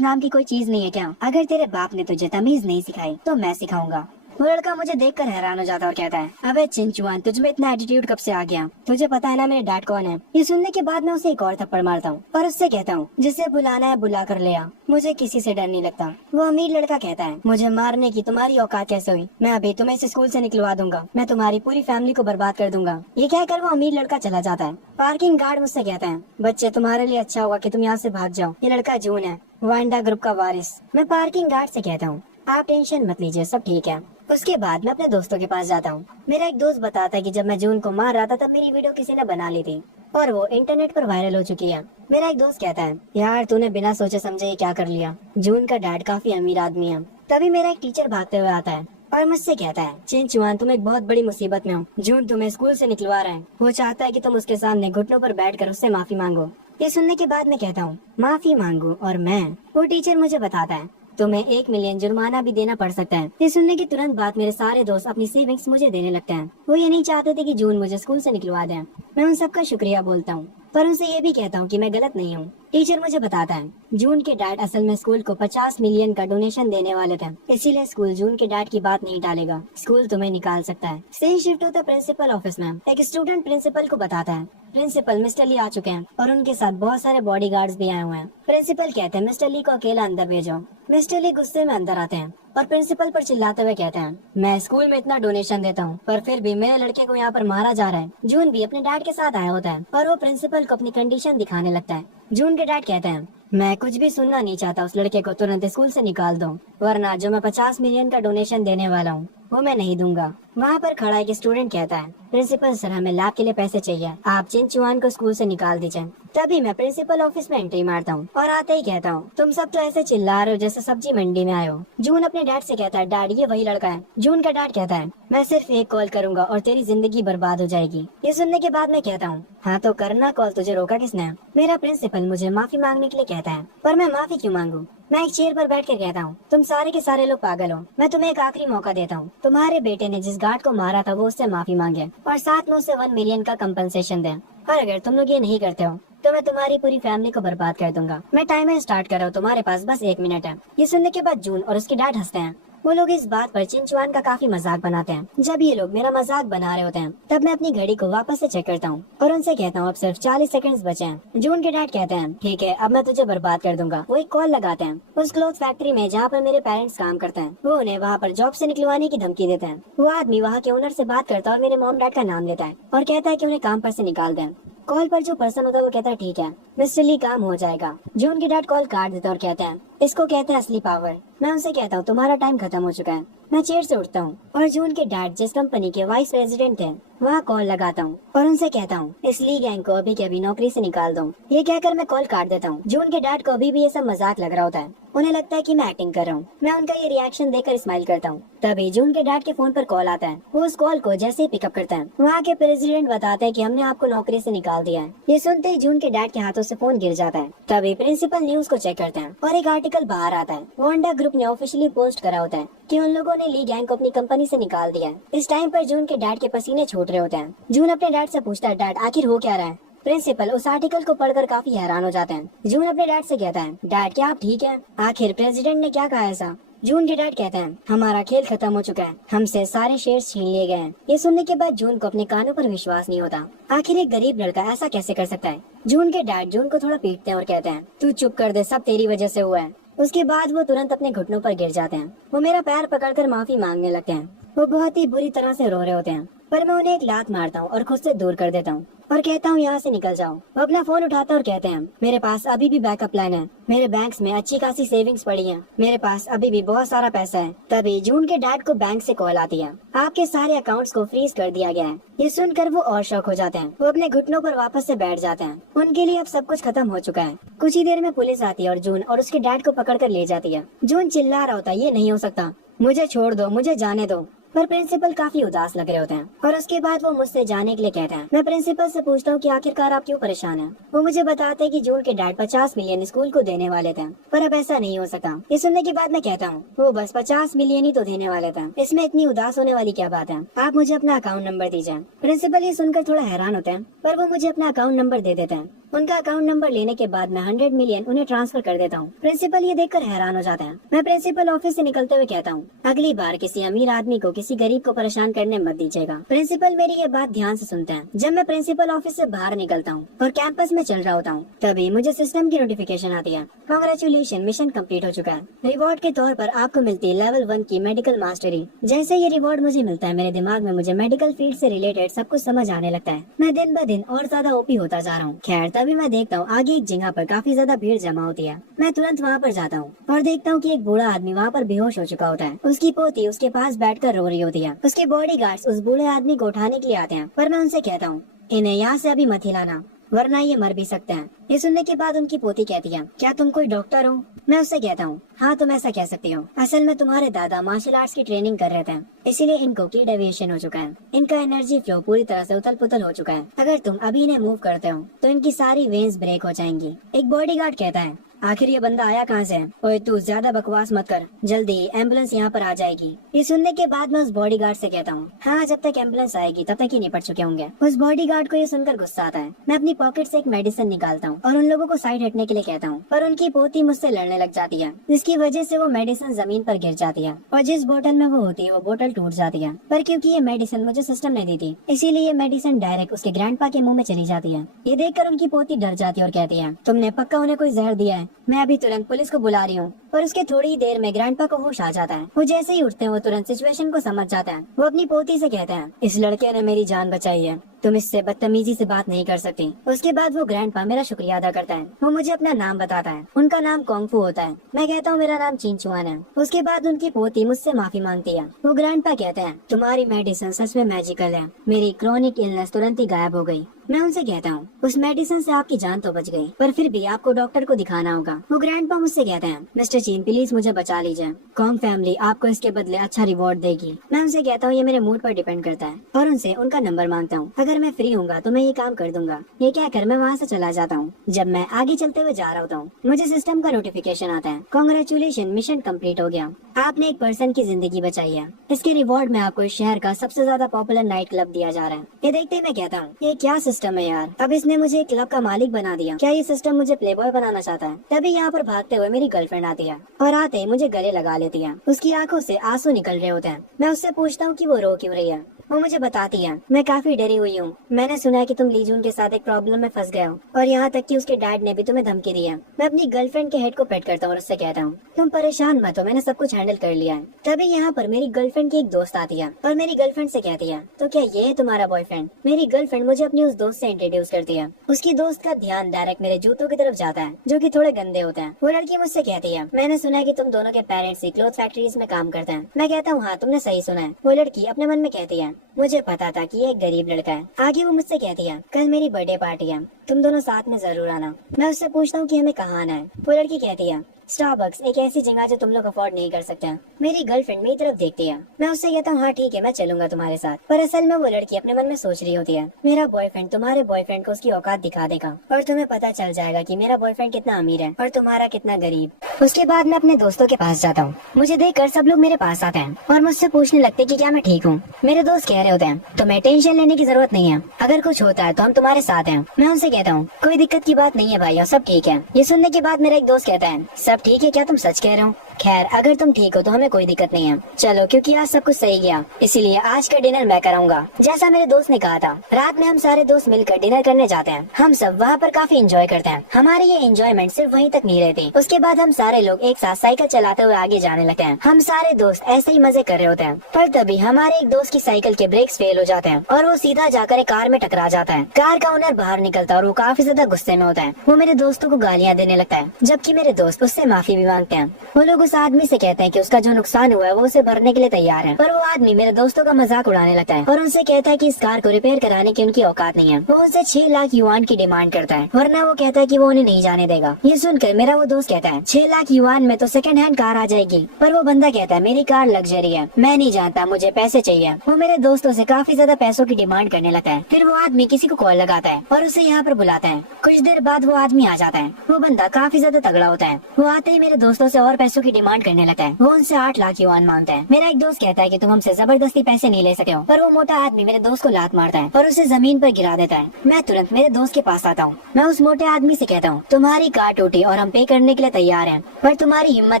नाम की कोई चीज नहीं है क्या? अगर तेरे बाप ने तुझे तमीज नहीं सिखाई तो मैं सिखाऊंगा। वो लड़का मुझे देखकर हैरान हो जाता है और कहता है, अबे चिंचुआन, तुझ में इतना एटीट्यूड कब से आ गया? तुझे पता है ना मेरे डैड कौन है? ये सुनने के बाद मैं उसे एक और थप्पड़ मारता हूँ और उससे कहता हूँ, जिसे बुलाना है बुला कर ले आ, मुझे किसी से डर नहीं लगता। वो अमीर लड़का कहता है, मुझे मारने की तुम्हारी औकात कैसे हुई? मैं अभी तुम्हें इस स्कूल से निकलवा दूंगा, मैं तुम्हारी पूरी फैमिली को बर्बाद कर दूंगा। ये कहकर वो अमीर लड़का चला जाता है। पार्किंग गार्ड मुझसे कहता है, बच्चे तुम्हारे लिए अच्छा होगा कि तुम यहाँ से भाग जाओ, ये लड़का जून है, वांडा ग्रुप का वारिस। मैं पार्किंग गार्ड से कहता हूँ, आप टेंशन मत लीजिए, सब ठीक है। उसके बाद मैं अपने दोस्तों के पास जाता हूँ। मेरा एक दोस्त बताता है कि जब मैं जून को मार रहा था तब मेरी वीडियो किसी ने बना ली थी और वो इंटरनेट पर वायरल हो चुकी है। मेरा एक दोस्त कहता है, यार तूने बिना सोचे समझे ये क्या कर लिया? जून का डैड काफी अमीर आदमी है। तभी मेरा एक टीचर भागते हुए आता है और मुझसे कहता है, चिंचुआन तुम एक बहुत बड़ी मुसीबत में हो, जून तुम्हें स्कूल से निकलवा रहा है, वो चाहता है कि तुम उसके सामने घुटनों पर बैठकर उससे माफी मांगो। ये सुनने के बाद मैं कहता हूँ, माफी मांगू और मैं? वो टीचर मुझे बताता है, तुम्हें 1 मिलियन जुर्माना भी देना पड़ सकता है। ये सुनने के तुरंत बाद मेरे सारे दोस्त अपनी सेविंग्स मुझे देने लगते हैं। वो ये नहीं चाहते थे कि जून मुझे स्कूल से निकलवा दे। मैं उन सबका शुक्रिया बोलता हूँ, पर उनसे ये भी कहता हूँ कि मैं गलत नहीं हूँ। टीचर मुझे बताता है, जून के डैड असल में स्कूल को 50 मिलियन का डोनेशन देने वाले थे, इसीलिए स्कूल जून के डैड की बात नहीं टालेगा, स्कूल तुम्हें निकाल सकता है। सही शिफ्ट होता प्रिंसिपल ऑफिस में। एक स्टूडेंट प्रिंसिपल को बताता है, प्रिंसिपल मिस्टर ली आ चुके हैं और उनके साथ बहुत सारे बॉडीगार्ड्स भी आए हुए हैं। प्रिंसिपल कहते हैं, मिस्टर ली को अकेला अंदर भेजो। मिस्टर ली गुस्से में अंदर आते हैं और प्रिंसिपल पर चिल्लाते हुए कहते हैं, मैं स्कूल में इतना डोनेशन देता हूँ पर फिर भी मेरे लड़के को यहाँ पर मारा जा रहा है। जून भी अपने डैड के साथ आया होता है और वो प्रिंसिपल को अपनी कंडीशन दिखाने लगता है। जून के डैड कहते हैं, मैं कुछ भी सुनना नहीं चाहता, उस लड़के को तुरंत स्कूल से निकाल दो, वरना जो मैं 50 मिलियन का डोनेशन देने वाला हूँ वो मैं नहीं दूंगा। वहाँ पर खड़ा एक स्टूडेंट कहता है, प्रिंसिपल सर हमें लैब के लिए पैसे चाहिए, आप चिंचुआन को स्कूल से निकाल दीजिए। तभी मैं प्रिंसिपल ऑफिस में एंट्री मारता हूँ और आते ही कहता हूँ, तुम सब तो ऐसे चिल्ला रहे हो जैसे सब्जी मंडी में आए हो। जून अपने डैड से कहता है, डैड ये वही लड़का है। जून का डैड कहता है, मैं सिर्फ एक कॉल करूंगा और तेरी जिंदगी बर्बाद हो जाएगी। ये सुनने के बाद मैं कहता हूँ, हाँ तो करना कॉल, तुझे रोका किसने? मेरा प्रिंसिपल मुझे माफी मांगने के लिए कहता है, पर मैं माफी क्यों मांगू? मैं एक चेयर पर बैठ कर कहता हूँ, तुम सारे के सारे लोग पागल हो, मैं तुम्हें एक आखिरी मौका देता हूँ। तुम्हारे बेटे ने जिस गार्ड को मारा था वो उससे माफी मांगे और साथ में उसे 1 मिलियन का कंपनसेशन दे। और अगर तुम लोग ये नहीं करते हो तो मैं तुम्हारी पूरी फैमिली को बर्बाद कर दूंगा। मैं टाइमर स्टार्ट कर रहा हूँ, तुम्हारे पास बस 1 मिनट है। ये सुनने के बाद जून और उसके डैड हंसते हैं। वो लोग इस बात पर चिंचुआन का काफी मजाक बनाते हैं। जब ये लोग मेरा मजाक बना रहे होते हैं तब मैं अपनी घड़ी को वापस से चेक करता हूँ और उनसे कहता हूँ, अब सिर्फ 40 सेकंड्स बचे हैं। जून के डैड कहते हैं, ठीक है अब मैं तुझे बर्बाद कर दूंगा। वो एक कॉल लगाते हैं उस क्लॉथ फैक्ट्री में जहाँ पर मेरे पेरेंट्स काम करते हैं। वो उन्हें वहाँ पर जॉब से निकलवाने की धमकी देते हैं। वो आदमी वहाँ के ओनर से बात करता है और मेरे मॉम डैड का नाम लेता है और कहता है कि उन्हें काम पर से निकाल दें। कॉल पर जो पर्सन होता है वो कहता है, ठीक है मिस्टर ली काम हो जाएगा। जून के डैड कॉल काट देता है और कहते हैं, इसको कहते हैं असली पावर। मैं उनसे कहता हूँ, तुम्हारा टाइम खत्म हो चुका है। मैं चेयर से उठता हूँ और जून के डैड जिस कंपनी के वाइस प्रेसिडेंट थे वहाँ कॉल लगाता हूँ और उनसे कहता हूँ, इस ली गैंग को अभी के अभी नौकरी से निकाल दो। ये कहकर मैं कॉल काट देता हूँ। जून के डैड को अभी भी ये सब मजाक लग रहा होता है। उन्हें लगता है कि मैं एक्टिंग कर रहा हूँ। मैं उनका ये रिएक्शन देखकर स्माइल करता हूँ। तभी जून के डैड के फोन पर कॉल आता है। वो उस कॉल को जैसे ही पिकअप करता है वहाँ के प्रेसिडेंट बताते हैं कि हमने आपको नौकरी से निकाल दिया है। ये सुनते ही जून के डैड के हाथों से फोन गिर जाता है। तभी प्रिंसिपल न्यूज को चेक करते हैं और एक आर्टिकल बाहर आता है। वांडा ग्रुप ने ऑफिशियली पोस्ट करा होता है कि उन लोगों ने ली गैंग को अपनी कंपनी से निकाल दिया है। इस टाइम पर जून के डैड के पसीने छूट रहे होते हैं। जून अपने डैड से पूछता है, डैड आखिर हो क्या रहा है? प्रिंसिपल उस आर्टिकल को पढ़कर काफी हैरान हो जाते हैं। जून अपने डैड से कहता है, डैड क्या आप ठीक हैं? आखिर प्रेसिडेंट ने क्या कहा ऐसा? जून के डैड कहते हैं, हमारा खेल खत्म हो चुका है, हमसे सारे शेयर्स छीन लिए गए हैं। ये सुनने के बाद जून को अपने कानों पर विश्वास नहीं होता। आखिर एक गरीब लड़का ऐसा कैसे कर सकता है? जून के डैड जून को थोड़ा पीटते हैं और कहते हैं, तू चुप कर दे, सब तेरी वजह से हुआ है। उसके बाद वो तुरंत अपने घुटनों पर गिर जाते हैं। वो मेरा पैर पकड़कर माफी मांगने लगते हैं। वो बहुत ही बुरी तरह से रो रहे होते हैं, पर मैं उन्हें एक लात मारता हूँ और खुद से दूर कर देता हूँ और कहता हूँ, यहाँ से निकल जाओ। वो अपना फोन उठाते और कहते हैं, मेरे पास अभी भी बैकअप प्लान है, मेरे बैंक्स में अच्छी खासी सेविंग्स पड़ी हैं, मेरे पास अभी भी बहुत सारा पैसा है। तभी जून के डैड को बैंक से कॉल आती है, आपके सारे अकाउंट्स को फ्रीज कर दिया गया है। ये सुनकर वो और शॉक हो जाते हैं। वो अपने घुटनों पर वापस से बैठ जाते हैं। उनके लिए अब सब कुछ खत्म हो चुका है। कुछ ही देर में पुलिस आती है और जून और उसके डैड को पकड़ कर ले जाती है। जून चिल्ला रहा होता है, ये नहीं हो सकता, मुझे छोड़ दो, मुझे जाने दो। पर प्रिंसिपल काफी उदास लग रहे होते हैं और उसके बाद वो मुझसे जाने के लिए कहते हैं। मैं प्रिंसिपल से पूछता हूँ कि आखिरकार आप क्यों परेशान हैं। वो मुझे बताते हैं कि जून के डैड 50 मिलियन स्कूल को देने वाले थे, पर अब ऐसा नहीं हो सका। ये सुनने के बाद मैं कहता हूँ वो बस 50 मिलियन ही तो देने वाले थे, इसमें इतनी उदास होने वाली क्या बात है। आप मुझे अपना अकाउंट नंबर दीजिए। प्रिंसिपल ये सुनकर थोड़ा हैरान होते हैं, पर वो मुझे अपना अकाउंट नंबर दे देते हैं। उनका अकाउंट नंबर लेने के बाद मैं 100 मिलियन उन्हें ट्रांसफर कर देता हूँ। प्रिंसिपल ये देखकर हैरान हो जाते हैं। मैं प्रिंसिपल ऑफिस से निकलते हुए कहता हूँ अगली बार किसी अमीर आदमी को किसी गरीब को परेशान करने मत दीजिएगा। प्रिंसिपल मेरी ये बात ध्यान से सुनते हैं। जब मैं प्रिंसिपल ऑफिस से बाहर निकलता हूँ और कैंपस में चल रहा होता हूँ, तभी मुझे सिस्टम की नोटिफिकेशन आती है। कांग्रेचुलेशन, मिशन कंप्लीट हो चुका है। रिवॉर्ड के तौर पर आपको मिलती है लेवल 1 की मेडिकल मास्टरी। जैसे ये रिवॉर्ड मुझे मिलता है, मेरे दिमाग में मुझे मेडिकल फील्ड से रिलेटेड सब कुछ समझ आने लगता है। मैं दिन ब दिन और ज्यादा ओपी होता जा रहा हूँ। खैर, तभी मैं देखता हूँ आगे एक जगह पर काफी ज्यादा भीड़ जमा होती है। मैं तुरंत वहाँ पर जाता हूँ और देखता हूँ कि एक बूढ़ा आदमी वहाँ पर बेहोश हो चुका होता है। उसकी पोती उसके पास बैठकर रो रही होती है। उसके बॉडीगार्ड्स उस बूढ़े आदमी को उठाने के लिए आते हैं, पर मैं उनसे कहता हूँ इन्हें यहाँ से अभी मत हिलाना, वरना ये मर भी सकते हैं। ये सुनने के बाद उनकी पोती कहती है क्या तुम कोई डॉक्टर हो? मैं उससे कहता हूँ हाँ, तुम ऐसा कह सकती हो। असल में तुम्हारे दादा मार्शल आर्ट्स की ट्रेनिंग कर रहे थे, इसीलिए इनको की डेविएशन हो चुका है। इनका एनर्जी फ्लो पूरी तरह से उथल पुथल हो चुका है। अगर तुम अभी इन्हें मूव करते हो तो इनकी सारी वेन्स ब्रेक हो जाएंगी। एक बॉडीगार्ड कहता है आखिर ये बंदा आया कहाँ से? ओए तू ज्यादा बकवास मत कर, जल्दी एम्बुलेंस यहाँ पर आ जाएगी। ये सुनने के बाद मैं उस बॉडीगार्ड से कहता हूँ हाँ, जब तक एम्बुलेंस आएगी तब तक ही निपट चुके होंगे। उस बॉडीगार्ड को ये सुनकर गुस्सा आता है। मैं अपनी पॉकेट से एक मेडिसिन निकालता हूँ और उन लोगों को साइड हटने के लिए कहता हूँ, पर उनकी पोती मुझसे लड़ने लग जाती है, जिसकी वजह से वो मेडिसिन जमीन पर गिर जाती है और जिस बोतल में वो होती है वो बोतल टूट जाती है। पर क्योंकि ये मेडिसिन मुझे सिस्टम ने दी थी, इसीलिए ये मेडिसिन डायरेक्ट उसके ग्रैंडपा के मुंह में चली जाती है। ये देखकर उनकी पोती डर जाती है और कहती है तुमने पक्का उन्हें कोई जहर दिया है, मैं अभी तुरंत पुलिस को बुला रही हूँ। पर उसके थोड़ी ही देर में ग्रैंडपा को होश आ जाता है। वो जैसे ही उठते हैं वो तुरंत सिचुएशन को समझ जाते हैं। वो अपनी पोती से कहते हैं इस लड़के ने मेरी जान बचाई है, तुम इससे बदतमीजी से बात नहीं कर सकती। उसके बाद वो ग्रैंडपा मेरा शुक्रिया अदा करता है। वो मुझे अपना नाम बताता है। उनका नाम कोंगफू होता है। मैं कहता हूँ मेरा नाम चिंचुआन है। उसके बाद उनकी पोती मुझसे माफी मांगती है। वो ग्रैंडपा कहते हैं तुम्हारी मेडिसिन सच में मैजिकल है, मेरी क्रोनिक इलनेस तुरंत ही गायब हो गई। मैं उनसे कहता हूँ उस मेडिसिन से आपकी जान तो बच गई, पर फिर भी आपको डॉक्टर को दिखाना होगा। वो ग्रैंडपा मुझसे कहते हैं मिस्टर चीन प्लीज मुझे बचा लीजिए, कॉन्ग फैमिली आपको इसके बदले अच्छा रिवॉर्ड देगी। मैं उनसे कहता हूँ ये मेरे मूड पर डिपेंड करता है और उनसे उनका नंबर मांगता हूँ। अगर मैं फ्री हूँगा तो मैं ये काम कर दूंगा। ये कहकर मैं वहाँ से चला जाता हूँ। जब मैं आगे चलते हुए जा रहा होता हूँ, मुझे सिस्टम का नोटिफिकेशन आता है कांग्रेचुलेशन, मिशन कंप्लीट हो गया, आपने एक पर्सन की जिंदगी बचाई है। इसके रिवॉर्ड में आपको इस शहर का सबसे ज्यादा पॉपुलर नाइट क्लब दिया जा रहा है। ये देखते ही मैं कहता हूँ ये क्या सिस्टम है यार, अब इसने मुझे क्लब का मालिक बना दिया। क्या ये सिस्टम मुझे प्लेबॉय बनाना चाहता है? तभी यहाँ पर भागते हुए मेरी गर्लफ्रेंड आती है और आते ही मुझे गले लगा लेती है। उसकी आंखों से आंसू निकल रहे होते हैं। मैं उससे पूछता हूँ कि वो रो क्यों रही है। वो मुझे बताती है मैं काफी डरी हुई हूँ, मैंने सुना है कि तुम लीजून के साथ एक प्रॉब्लम में फंस गए हो और यहाँ तक कि उसके डैड ने भी तुम्हें धमकी दी है। मैं अपनी गर्लफ्रेंड के हेड को पेट करता हूँ और उससे कहता हूँ तुम परेशान मत हो, मैंने सब कुछ हैंडल कर लिया है। तभी यहाँ पर मेरी गर्लफ्रेंड की एक दोस्त आती है और मेरी गर्लफ्रेंड से कहती है तो क्या ये है तुम्हारा बॉयफ्रेंड? मेरी गर्लफ्रेंड मुझे अपनी उस दोस्त से इंट्रोड्यूस करती है। उसकी दोस्त का ध्यान डायरेक्ट मेरे जूतों की तरफ जाता है जो कि थोड़े गंदे होते हैं। वो लड़की मुझसे कहती है मैंने सुना है कि तुम दोनों के पेरेंट्स ही क्लोथ फैक्ट्रीज में काम करते हैं। मैं कहता हूँ हाँ, तुमने सही सुना है। वो लड़की अपने मन में कहती है मुझे पता था कि ये एक गरीब लड़का है। आगे वो मुझसे कहती है कल मेरी बर्थडे पार्टी है, तुम दोनों साथ में जरूर आना। मैं उससे पूछता हूँ कि हमें कहाँ आना है। वो लड़की कहती है स्टारबक्स, एक ऐसी जगह जो तुम लोग अफोर्ड नहीं कर सकते। मेरी गर्लफ्रेंड मेरी तरफ देखती है। मैं उससे कहता हूँ हाँ ठीक है, मैं चलूंगा तुम्हारे साथ। पर असल में वो लड़की अपने मन में सोच रही होती है मेरा बॉयफ्रेंड तुम्हारे बॉयफ्रेंड को उसकी औकात दिखा देगा और तुम्हें पता चल जाएगा कि मेरा बॉयफ्रेंड कितना अमीर है और तुम्हारा कितना गरीब। उसके बाद मैं अपने दोस्तों के पास जाता हूँ। मुझे देखकर सब लोग मेरे पास आते हैं और मुझसे पूछने लगते कि क्या मैं ठीक हूँ। मेरे दोस्त कह रहे होते हैं तुम्हें टेंशन लेने की जरूरत नहीं है, अगर कुछ होता है तो हम तुम्हारे साथ हैं। मैं उनसे कहता हूँ कोई दिक्कत की बात नहीं है भाई, सब ठीक है। ये सुनने के बाद मेरा एक दोस्त कहता है सब ठीक है क्या, तुम सच कह रहे हो? खैर अगर तुम ठीक हो तो हमें कोई दिक्कत नहीं है, चलो क्योंकि आज सब कुछ सही गया इसीलिए आज का डिनर मैं कराऊंगा। जैसा मेरे दोस्त ने कहा था, रात में हम सारे दोस्त मिलकर डिनर करने जाते हैं। हम सब वहाँ पर काफी एंजॉय करते हैं। हमारी ये एंजॉयमेंट सिर्फ वहीं तक नहीं रहती। उसके बाद हम सारे लोग एक साथ साइकिल चलाते हुए आगे जाने लगते हैं। हम सारे दोस्त ऐसे ही मजे कर रहे होते हैं, पर तभी हमारे एक दोस्त की साइकिल के ब्रेक्स फेल हो जाते हैं और वो सीधा जाकर एक कार में टकरा जाता है। कार का ओनर बाहर निकलता है और वो काफी ज्यादा गुस्से में होता है। वो मेरे दोस्तों को गालियाँ देने लगता है, जबकि मेरे दोस्त उससे माफी भी मांगते हैं। वो लोग उस आदमी से कहते हैं कि उसका जो नुकसान हुआ है वो उसे भरने के लिए तैयार है, पर वो आदमी मेरे दोस्तों का मजाक उड़ाने लगता है और उनसे कहता है कि इस कार को रिपेयर कराने की उनकी औकात नहीं है। वो उनसे 6 लाख युआन की डिमांड करता है, वरना वो कहता है कि वो उन्हें नहीं जाने देगा। ये सुनकर मेरा वो दोस्त कहता है 6 लाख युआन में तो सेकंड हैंड कार आ जाएगी, पर वो बंदा कहता है मेरी कार लग्जरी है, मैं नहीं जानता, मुझे पैसे चाहिए। वो मेरे दोस्तों से काफी ज्यादा पैसों की डिमांड करने लगता है। फिर वो आदमी किसी को कॉल लगाता है और उसे यहाँ पर बुलाता है। कुछ देर बाद वो आदमी आ जाता है। वो बंदा काफी ज्यादा तगड़ा होता है। वो आते ही मेरे दोस्तों से और पैसों की डिमांड करने लगता है। वो उनसे 8 लाख युआन मांगता है। मेरा एक दोस्त कहता है कि तुम हमसे जबरदस्ती पैसे नहीं ले सके हो, पर वो मोटा आदमी मेरे दोस्त को लात मारता है और उसे जमीन पर गिरा देता है। मैं तुरंत मेरे दोस्त के पास आता हूँ। मैं उस मोटे आदमी से कहता हूँ तुम्हारी कार टूटी और हम पे करने के लिए तैयार हैं, पर तुम्हारी हिम्मत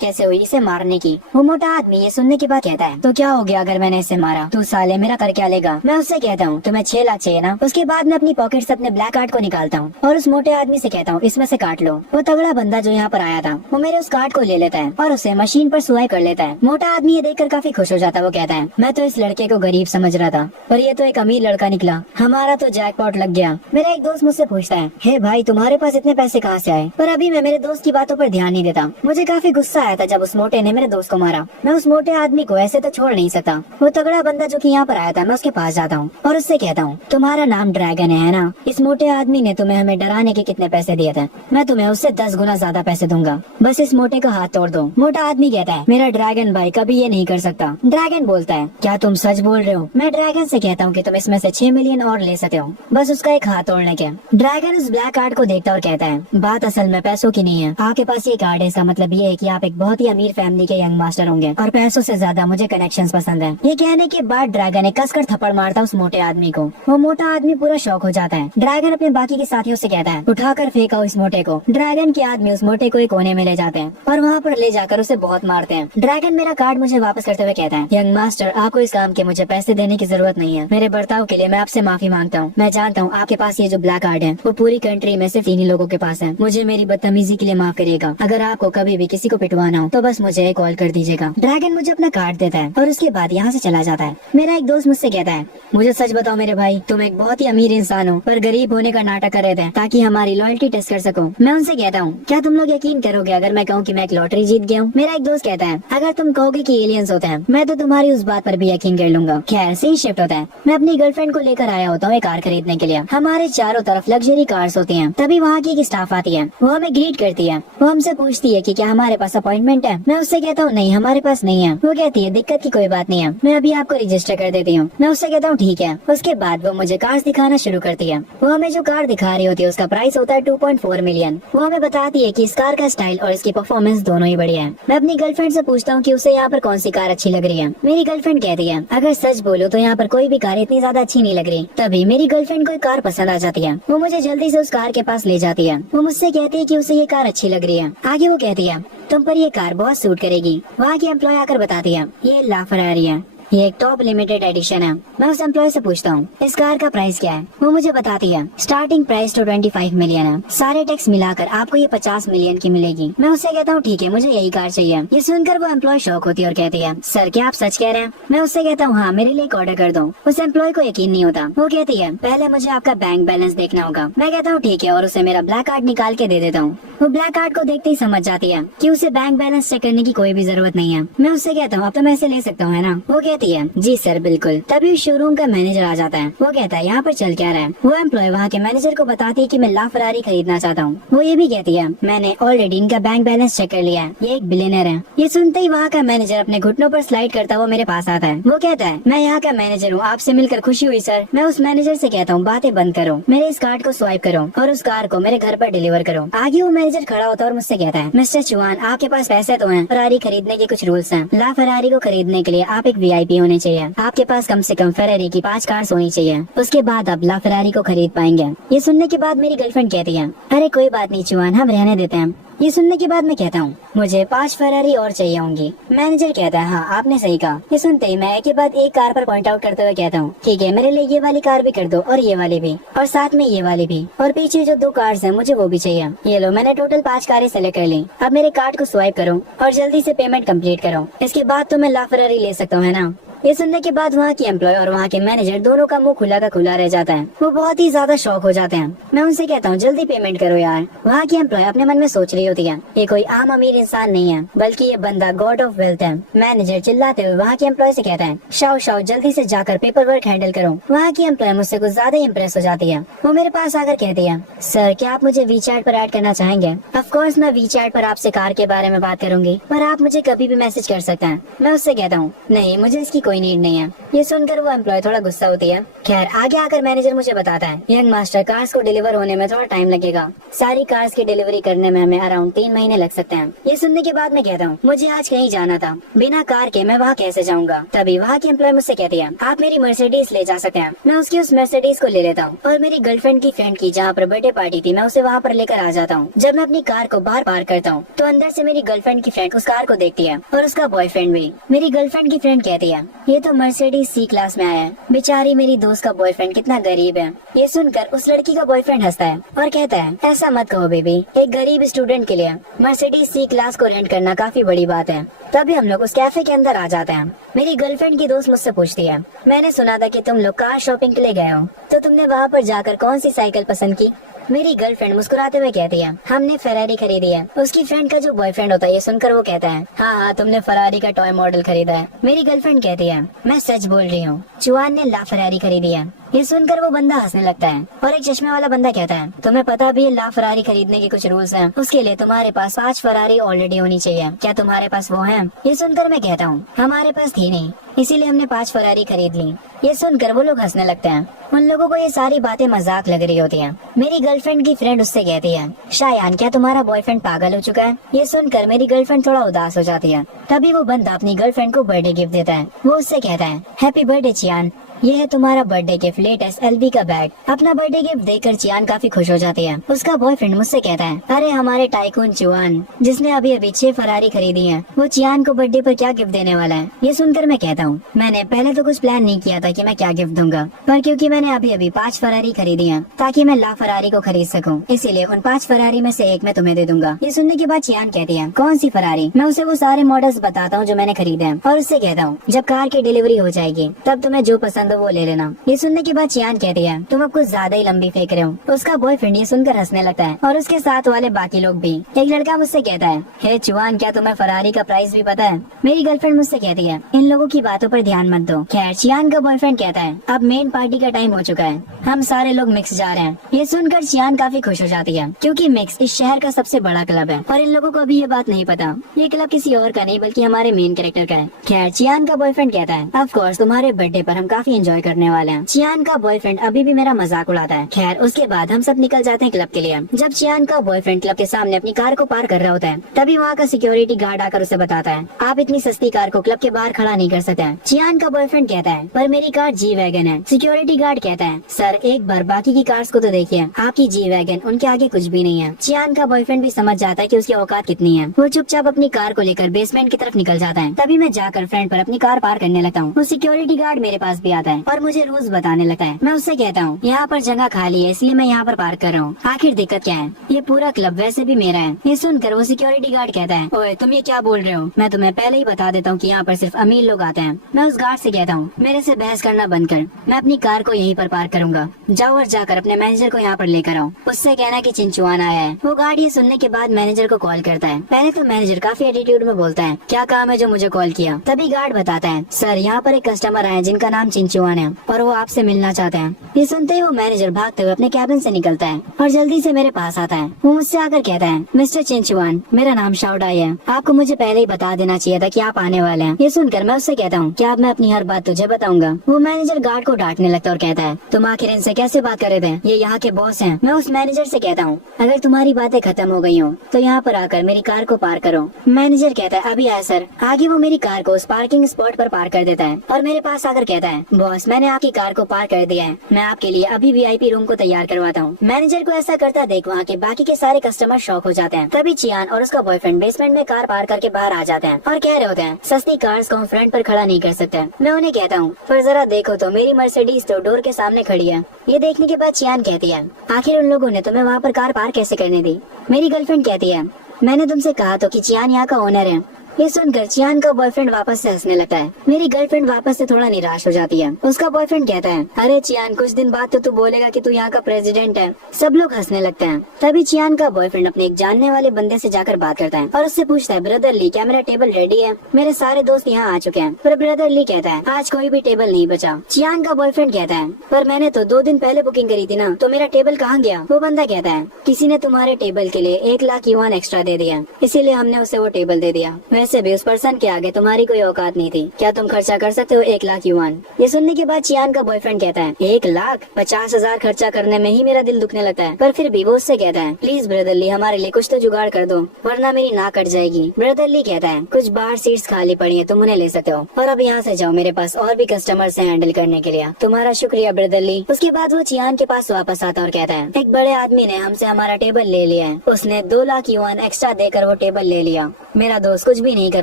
कैसे हुई इसे मारने की। वो मोटा आदमी ये सुनने के बाद कहता है तो क्या हो गया अगर मैंने इसे मारा, तू साले मेरा कर क्या लेगा। मैं उससे कहता हूँ तुम्हें 6 लाख चाहिए ना। उसके बाद मैं अपनी पॉकेट से अपने ब्लैक कार्ड को निकालता हूँ और उस मोटे आदमी से कहता हूँ इसमें से काट लो। वो तगड़ा बंदा जो यहाँ पर आया था वो मेरे उस कार्ड को ले लेता है और उसे मशीन पर स्वाइप कर लेता है। मोटा आदमी ये देखकर काफी खुश हो जाता है। वो कहता है मैं तो इस लड़के को गरीब समझ रहा था, पर ये तो एक अमीर लड़का निकला, हमारा तो जैकपॉट लग गया। मेरा एक दोस्त मुझसे पूछता है हे भाई तुम्हारे पास इतने पैसे कहाँ से आए, पर अभी मैं मेरे दोस्त की बातों पर ध्यान नहीं देता। मुझे काफी गुस्सा आया था जब उस मोटे ने मेरे दोस्त को मारा। मैं उस मोटे आदमी को ऐसे तो छोड़ नहीं सकता। वो तगड़ा बंदा जो कि यहाँ पर आया था, मैं उसके पास जाता हूँ और उससे कहता हूँ तुम्हारा नाम ड्रैगन है ना, इस मोटे आदमी ने तुम्हें हमें डराने के कितने पैसे दिए थे, मैं तुम्हें उससे 10 गुना ज्यादा पैसे दूंगा, बस इस मोटे का हाथ तोड़ दो। मोटा आदमी कहता है मेरा ड्रैगन भाई कभी ये नहीं कर सकता। ड्रैगन बोलता है क्या तुम सच बोल रहे हो। मैं ड्रैगन से कहता हूँ कि तुम इसमें से 6 मिलियन और ले सकते हो, बस उसका एक हाथ तोड़ने के। ड्रैगन उस ब्लैक कार्ड को देखता और कहता है बात असल में पैसों की नहीं है, आपके पास ये कार्ड है इसका मतलब ये है कि आप एक बहुत ही अमीर फैमिली के यंग मास्टर होंगे और पैसों से ज्यादा मुझे कनेक्शंस पसंद है। ये कहने के बाद ड्रैगन ने कसकर थप्पड़ मारता उस मोटे आदमी को। वो मोटा आदमी पूरा शौक हो जाता है। ड्रैगन अपने बाकी के साथियों से कहता है उठाकर फेंका इस मोटे को। ड्रैगन के आदमी उस मोटे को एक कोने में ले जाते हैं और वहाँ पर ले जाकर उसे बहुत मारते हैं। ड्रैगन मेरा कार्ड मुझे वापस करते हुए कहता है यंग मास्टर आपको इस काम के मुझे पैसे देने की जरूरत नहीं है, मेरे बर्ताव के लिए मैं आपसे माफी मांगता हूँ। मैं जानता हूँ आपके पास ये जो ब्लैक कार्ड है वो पूरी कंट्री में सिर्फ इन्हीं लोगों के पास है, मुझे मेरी बदतमीजी के लिए माफ करिएगा। अगर आपको कभी भी किसी को पिटवाना हो तो बस मुझे कॉल कर दीजिएगा। ड्रैगन मुझे अपना कार्ड देता है और उसके बाद यहाँ से चला जाता है। मेरा एक दोस्त मुझसे कहता है मुझे सच बताओ मेरे भाई, तुम एक बहुत ही अमीर इंसान हो पर गरीब होने का नाटक कर रहे थे ताकि हमारी लॉयल्टी टेस्ट कर सको। मैं उनसे कहता हूँ क्या तुम लोग यकीन करोगे अगर मैं कहूँ कि मैं एक लॉटरी जीत गया हूँ। मेरा एक दोस्त कहता है अगर तुम कहोगे कि एलियंस होते हैं मैं तो तुम्हारी उस बात पर भी यकीन कर लूंगा। खैर सही शिफ्ट होता है। मैं अपनी गर्लफ्रेंड को लेकर आया होता हूँ एक कार खरीदने के लिए। हमारे चारों तरफ लग्जरी कार्स होती हैं। तभी वहाँ की एक स्टाफ आती है, वो हमें ग्रीट करती है। वो हमसे पूछती है कि क्या हमारे पास अपॉइंटमेंट है। मैं उससे कहता हूँ नहीं हमारे पास नहीं है। वो कहती है दिक्कत की कोई बात नहीं है, मैं अभी आपको रजिस्टर कर देती हूँ। मैं उससे कहता हूँ ठीक है। उसके बाद वो मुझे कार्स दिखाना शुरू करती है। वो हमें जो कार दिखा रही होती है उसका प्राइस होता है 2.4 मिलियन। वो हमें बताती है कि इस कार का स्टाइल और इसकी परफॉर्मेंस दोनों ही बढ़िया है। मैं अपनी गर्लफ्रेंड से पूछता हूँ कि उसे यहाँ पर कौन सी कार अच्छी लग रही है। मेरी गर्लफ्रेंड कहती है अगर सच बोलो तो यहाँ पर कोई भी कार इतनी ज्यादा अच्छी नहीं लग रही। तभी मेरी गर्लफ्रेंड को एक कार पसंद आ जाती है। वो मुझे जल्दी से उस कार के पास ले जाती है। वो मुझसे कहती है कि उसे ये कार अच्छी लग रही है। आगे वो कहती है तुम पर ये कार बहुत सूट करेगी। वहाँ की एम्प्लॉय आकर बताती है ये लाफरारी है, ये एक टॉप लिमिटेड एडिशन है। मैं उस एम्प्लॉय से पूछता हूँ इस कार का प्राइस क्या है। वो मुझे बताती है स्टार्टिंग प्राइस तो 25 मिलियन है, सारे टैक्स मिलाकर आपको ये 50 मिलियन की मिलेगी। मैं उससे कहता हूँ ठीक है मुझे यही कार चाहिए। ये सुनकर वो एम्प्लॉय शॉक होती है और कहती है सर क्या आप सच कह रहे हैं। मैं उससे कहता हूँ हाँ मेरे लिए एक ऑर्डर कर दो। उस एम्प्लॉय को यकीन नहीं होता। वो कहती है पहले मुझे आपका बैंक बैलेंस देखना होगा। मैं कहता हूँ ठीक है और उसे मेरा ब्लैक कार्ड निकाल के दे देता हूँ। वो ब्लैक कार्ड को देखते ही समझ जाती है कि उसे बैंक बैलेंस चेक करने की कोई भी जरूरत नहीं है। मैं उससे कहता हूँ अब तो मैं इसे ले सकता हूँ है ना। वो कहती है जी सर बिल्कुल। तभी उस शोरूम का मैनेजर आ जाता है। वो कहता है यहाँ पर चल क्या रहा है। वो एम्प्लॉय वहाँ के मैनेजर को बताती है कि मैं लाफरारी खरीदना चाहता हूँ। वो ये भी कहती है मैंने ऑलरेडी इनका बैंक बैलेंस चेक कर लिया है, ये एक बिलियनर है। ये सुनते ही वहाँ का मैनेजर अपने घुटनों पर स्लाइड करता हुआ मेरे पास आता है। वो कहता है मैं यहाँ का मैनेजर हूँ, आपसे मिलकर खुशी हुई सर। मैं उस मैनेजर से कहता हूँ बातें बंद करो, मेरे इस कार्ड को स्वाइप करो और उस कार को मेरे घर पर डिलीवर करो। आगे वो मैनेजर खड़ा होता है और मुझसे कहता है मिस्टर चौहान आपके पास पैसे तो हैं, फरारी खरीदने के कुछ रूल्स हैं। ला फरारी को खरीदने के लिए आप एक VIP होने चाहिए। आपके पास कम से कम फरारी की 5 कार्स होनी चाहिए, उसके बाद आप ला फरारी को खरीद पाएंगे। ये सुनने के बाद मेरी गर्लफ्रेंड कहती है अरे कोई बात नहीं चौहान हम रहने देते हैं। ये सुनने के बाद मैं कहता हूँ मुझे 5 फरारी और चाहिए होंगी। मैनेजर कहता है हाँ आपने सही कहा। ये सुनते ही मैं एक के बाद एक कार पर पॉइंट आउट करते हुए कहता हूँ ठीक है मेरे लिए ये वाली कार भी कर दो और ये वाली भी और साथ में ये वाली भी और पीछे जो 2 कार्स हैं मुझे वो भी चाहिए। ये लो मैंने टोटल 5 कारें सेलेक्ट कर ली। अब मेरे कार्ड को स्वाइप करो और जल्दी से पेमेंट कंप्लीट करो, इसके बाद तो मैं ला फरारी ले सकता हूँ है ना। ये सुनने के बाद वहाँ की एम्प्लॉय और वहाँ के मैनेजर दोनों का मुंह खुला का खुला रह जाता है। वो बहुत ही ज्यादा शॉक हो जाते हैं। मैं उनसे कहता हूँ जल्दी पेमेंट करो यार। वहाँ की एम्प्लॉय अपने मन में सोच रही होती है ये कोई आम अमीर इंसान नहीं है बल्कि ये बंदा गॉड ऑफ वेल्थ है। मैनेजर चिल्लाते हुए वहाँ के एम्प्लॉय से कहता है शाओ शाओ जल्दी से जाकर पेपर वर्क हैंडल करो। वहाँ की एम्प्लॉय मुझसे कुछ ज्यादा इम्प्रेस हो जाती है। वो मेरे पास आकर कहती है सर क्या आप मुझे वीचैट पर ऐड करना चाहेंगे। ऑफ कोर्स मैं वीचैट पर आपसे कार के बारे में बात करूंगी पर आप मुझे कभी भी मैसेज कर सकते हैं। मैं उससे कहता हूँ नहीं मुझे इसकी कोई नीड नहीं है। ये सुनकर वो एम्प्लॉय थोड़ा गुस्सा होती है। खैर आगे आकर मैनेजर मुझे बताता है यंग मास्टर कार्स को डिलीवर होने में थोड़ा टाइम लगेगा। सारी कार्स की डिलीवरी करने में हमें अराउंड 3 महीने लग सकते हैं। ये सुनने के बाद मैं कहता हूँ मुझे आज कहीं जाना था, बिना कार के मैं वहाँ कैसे जाऊँगा। तभी वहाँ की एम्प्लॉय मुझसे कहती है आप मेरी मर्सिडीज ले जा सकते हैं। मैं उसकी उस मर्सिडीज को ले लेता हूँ और मेरी गर्लफ्रेंड की फ्रेंड की जहाँ पर बर्थडे पार्टी थी मैं उसे वहाँ पर लेकर आ जाता हूँ। जब मैं अपनी कार को बाहर पार्क करता हूँ तो अंदर से मेरी गर्लफ्रेंड की फ्रेंड उस कार को देखती है और उसका बॉयफ्रेंड भी। मेरी गर्लफ्रेंड की फ्रेंड कहती है ये तो मर्सिडीज C क्लास में आया है, बेचारी मेरी दोस्त का बॉयफ्रेंड कितना गरीब है। ये सुनकर उस लड़की का बॉयफ्रेंड हंसता है और कहता है ऐसा मत कहो बेबी, एक गरीब स्टूडेंट के लिए मर्सिडीज C क्लास को रेंट करना काफी बड़ी बात है। तभी हम लोग उस कैफे के अंदर आ जाते हैं। मेरी गर्लफ्रेंड की दोस्त मुझसे पूछती है मैंने सुना था कि तुम लोग कार शॉपिंग के लिए गए हो, तो तुमने वहाँ पर जाकर कौन सी साइकिल पसंद की। मेरी गर्लफ्रेंड मुस्कुराते हुए कहती है हमने फेरारी खरीदी है। उसकी फ्रेंड का जो बॉयफ्रेंड होता है ये सुनकर वो कहता है हाँ तुमने फेरारी का टॉय मॉडल खरीदा है। मेरी गर्लफ्रेंड कहती है मैं सच बोल रही हूँ, चुआन ने ला फेरारी खरीदी है। ये सुनकर वो बंदा हंसने लगता है और एक चश्मे वाला बंदा कहता है तुम्हें पता भी है ला फरारी खरीदने के कुछ रूल्स हैं, उसके लिए तुम्हारे पास 5 फरारी ऑलरेडी होनी चाहिए, क्या तुम्हारे पास वो है। ये सुनकर मैं कहता हूँ हमारे पास थी नहीं, इसीलिए हमने 5 फरारी खरीद ली। ये सुनकर वो लोग हंसने लगते हैं। उन लोगों को ये सारी बातें मजाक लग रही होती हैं। मेरी गर्लफ्रेंड की फ्रेंड उससे कहती है शायान क्या तुम्हारा बॉयफ्रेंड पागल हो चुका है। ये सुनकर मेरी गर्लफ्रेंड थोड़ा उदास हो जाती है। तभी वो बंदा अपनी गर्लफ्रेंड को बर्थडे गिफ्ट देता है। वो उससे कहता है हैप्पी बर्थडे चियान, ये है तुम्हारा बर्थडे गिफ्ट लेटेस्ट LV का बैग। अपना बर्थडे गिफ्ट देखकर चियान काफी खुश हो जाती है। उसका बॉयफ्रेंड मुझसे कहता है अरे हमारे टाइकून चुआन जिसने अभी अभी 6 फरारी खरीदी है, वो चियान को बर्थडे पर क्या गिफ्ट देने वाला है। ये सुनकर मैं कहता हूँ मैंने पहले तो कुछ प्लान नहीं किया था कि मैं क्या गिफ्ट दूंगा, पर क्योंकि मैंने अभी अभी 5 फरारी खरीदी है ताकि मैं ला फरारी को खरीद सकूँ, इसीलिए उन 5 फरारी में से एक मैं तुम्हें दे दूंगा। ये सुनने के बाद चियान कहती है कौन सी फरारी। मैं उसे वो सारे मॉडल्स बताता हूँ जो मैंने खरीदे हैं और उससे कहता हूँ जब कार की डिलीवरी हो जाएगी तब तुम्हें जो पसंद हो वो ले लेना। ये सुनने के बाद चियान कहती है तुम अब कुछ ज्यादा ही लंबी फेंक रहे हो। उसका बॉयफ्रेंड ये सुनकर हंसने लगता है और उसके साथ वाले बाकी लोग भी। एक लड़का मुझसे कहता है हे चुआन क्या तुम्हें फरारी का प्राइस भी पता है। मेरी गर्लफ्रेंड मुझसे कहती है इन लोगों की बातों पर ध्यान मत दो। खैर चियान का बॉयफ्रेंड कहता है अब मेन पार्टी का टाइम हो चुका है, हम सारे लोग मिक्स जा रहे हैं। ये सुनकर चियान काफी खुश हो जाती है क्योंकि मिक्स इस शहर का सबसे बड़ा क्लब है और इन लोगों को अभी ये बात नहीं पता ये क्लब किसी और का नहीं बल्कि हमारे मेन कैरेक्टर का है। खैर चियान का बॉयफ्रेंड कहता है ऑफ कोर्स तुम्हारे बर्थडे पर हम काफी एंजॉय करने वाले हैं। चियान का बॉयफ्रेंड अभी भी मेरा मजाक उड़ाता है। खैर उसके बाद हम सब निकल जाते हैं क्लब के लिए। जब चियान का बॉयफ्रेंड क्लब के सामने अपनी कार को पार कर रहा होता है तभी वहाँ का सिक्योरिटी गार्ड आकर उसे बताता है आप इतनी सस्ती कार को क्लब के बाहर खड़ा नहीं कर सकते। चियान का बॉयफ्रेंड कहता है पर मेरी कार जी वैगन है। सिक्योरिटी गार्ड कहता है सर एक बार बाकी की कार्स को तो देखिए, आपकी जी वैगन उनके आगे कुछ भी नहीं है। चियान का बॉयफ्रेंड भी समझ जाता है कि उसकी औकात कितनी है। वो चुपचाप अपनी कार को लेकर बेसमेंट की तरफ निकल जाता है। तभी मैं जाकर फ्रंट पर अपनी कार पार करने लगता हूँ। वो सिक्योरिटी गार्ड मेरे पास भी आता है और मुझे रूल्स बताने लगता है। मैं उससे कहता हूँ यहाँ पर जगह खाली है इसलिए मैं यहाँ पर पार्क कर रहा हूँ, आखिर दिक्कत क्या है, ये पूरा क्लब वैसे भी मेरा है। ये सुनकर वो सिक्योरिटी गार्ड कहता है ओए तुम ये क्या बोल रहे हो, मैं तुम्हें पहले ही बता देता हूँ कि यहाँ पर सिर्फ अमीर लोग आते हैं। मैं उस गार्ड से कहता हूँ मेरे से बहस करना बंद कर, मैं अपनी कार को यहीं पर पार्क करूंगा, जाओ और जाकर अपने मैनेजर को यहाँ पर लेकर आओ, उससे कहना कि चिंचुआन आया है। वो गार्ड ये सुनने के बाद मैनेजर को कॉल करता है। पहले तो मैनेजर काफी एटीट्यूड में बोलता है क्या काम है जो मुझे कॉल किया। तभी गार्ड बताता है सर यहाँ पर एक कस्टमर आए जिनका नाम चिंचुआन है और वो आपसे मिलना चाहते हैं। ये सुनते ही वो मैनेजर भागते हुए अपने कैबिन से निकलता है और जल्दी से मेरे पास आता है। वो मुझसे आकर कहता है मिस्टर चिंचुआन मेरा नाम शाओडाई है, आपको मुझे पहले ही बता देना चाहिए था कि आप आने वाले हैं। ये सुनकर मैं उससे कहता हूँ क्या अब मैं अपनी हर बात तुझे बताऊंगा। वो मैनेजर गार्ड को डांटने लगता है और कहता है तुम आखिर इनसे कैसे बात कर रहे थे, ये यहाँ के बॉस हैं। मैं उस मैनेजर से कहता हूँ अगर तुम्हारी बातें खत्म हो गई हो तो यहाँ पर आकर मेरी कार को पार करो। मैनेजर कहता है अभी आया सर। आगे वो मेरी कार को उस पार्किंग स्पॉट पर पार कर देता है और मेरे पास आकर कहता है बॉस मैंने आपकी कार को पार कर दिया है, मैं आपके लिए अभी VIP रूम को तैयार करवाता हूँ। मैनेजर को ऐसा करता देख वहाँ के बाकी के सारे कस्टमर शॉक हो जाते हैं। तभी चियान और उसका बॉयफ्रेंड बेसमेंट में कार पार करके बाहर आ जाते हैं और कह रहे होते हैं सस्ती कार्स को हम फ्रंट पर खड़ा नहीं कर सकते। मैं उन्हें कहता हूँ पर जरा देखो तो मेरी मर्सिडीज तो डोर के सामने खड़ी है। ये देखने के बाद चियान कहती है आखिर उन लोगों ने तुम्हें वहाँ पर कार पार कैसे करने दी। मेरी गर्लफ्रेंड कहती है मैंने तुमसे कहा तो कि चियान यहाँ का ओनर है, ये सुनकर चियान का बॉयफ्रेंड वापस से हंसने लगता है। मेरी गर्लफ्रेंड वापस से थोड़ा निराश हो जाती है। उसका बॉयफ्रेंड कहता है, अरे चियान, कुछ दिन बाद तो तू बोलेगा कि तू यहाँ का प्रेसिडेंट है। सब लोग हंसने लगते हैं। तभी चियान का बॉयफ्रेंड अपने एक जानने वाले बंदे से जाकर बात करता है और उससे पूछता है, ब्रदर ली, क्या मेरा टेबल रेडी है? मेरे सारे दोस्त यहाँ आ चुके हैं। पर ब्रदर ली कहता है, आज कोई भी टेबल नहीं बचा। चियान का बॉयफ्रेंड कहता है, पर मैंने तो 2 दिन पहले बुकिंग करी थी ना, तो मेरा टेबल कहाँ गया? वो बंदा कहता है, किसी ने तुम्हारे टेबल के लिए 1 लाख युआन एक्स्ट्रा दे दिया, इसीलिए हमने उसे वो टेबल दे दिया। वैसे भी उस पर्सन के आगे तुम्हारी कोई औकात नहीं थी। क्या तुम खर्चा कर सकते हो 1 लाख युआन? ये सुनने के बाद चियान का बॉयफ्रेंड कहता है, 1,50,000 खर्चा करने में ही मेरा दिल दुखने लगता है। पर फिर भी वो उससे कहता है, प्लीज ब्रदर ली, हमारे लिए कुछ तो जुगाड़ कर दो, वरना मेरी नाक कट जाएगी। ब्रदर ली कहता है, कुछ बाहर सीट्स खाली पड़ी है, तुम उन्हें ले सकते हो, और अब यहाँ से जाओ, मेरे पास और भी कस्टमर्स हैं हैंडल करने के लिए। तुम्हारा शुक्रिया ब्रदर ली। उसके बाद वो चियान के पास वापस आता और कहता है, एक बड़े आदमी ने हमसे हमारा टेबल ले लिया है। उसने 2 लाख युआन एक्स्ट्रा देकर वो टेबल ले लिया। मेरा दोस्त कुछ भी नहीं कर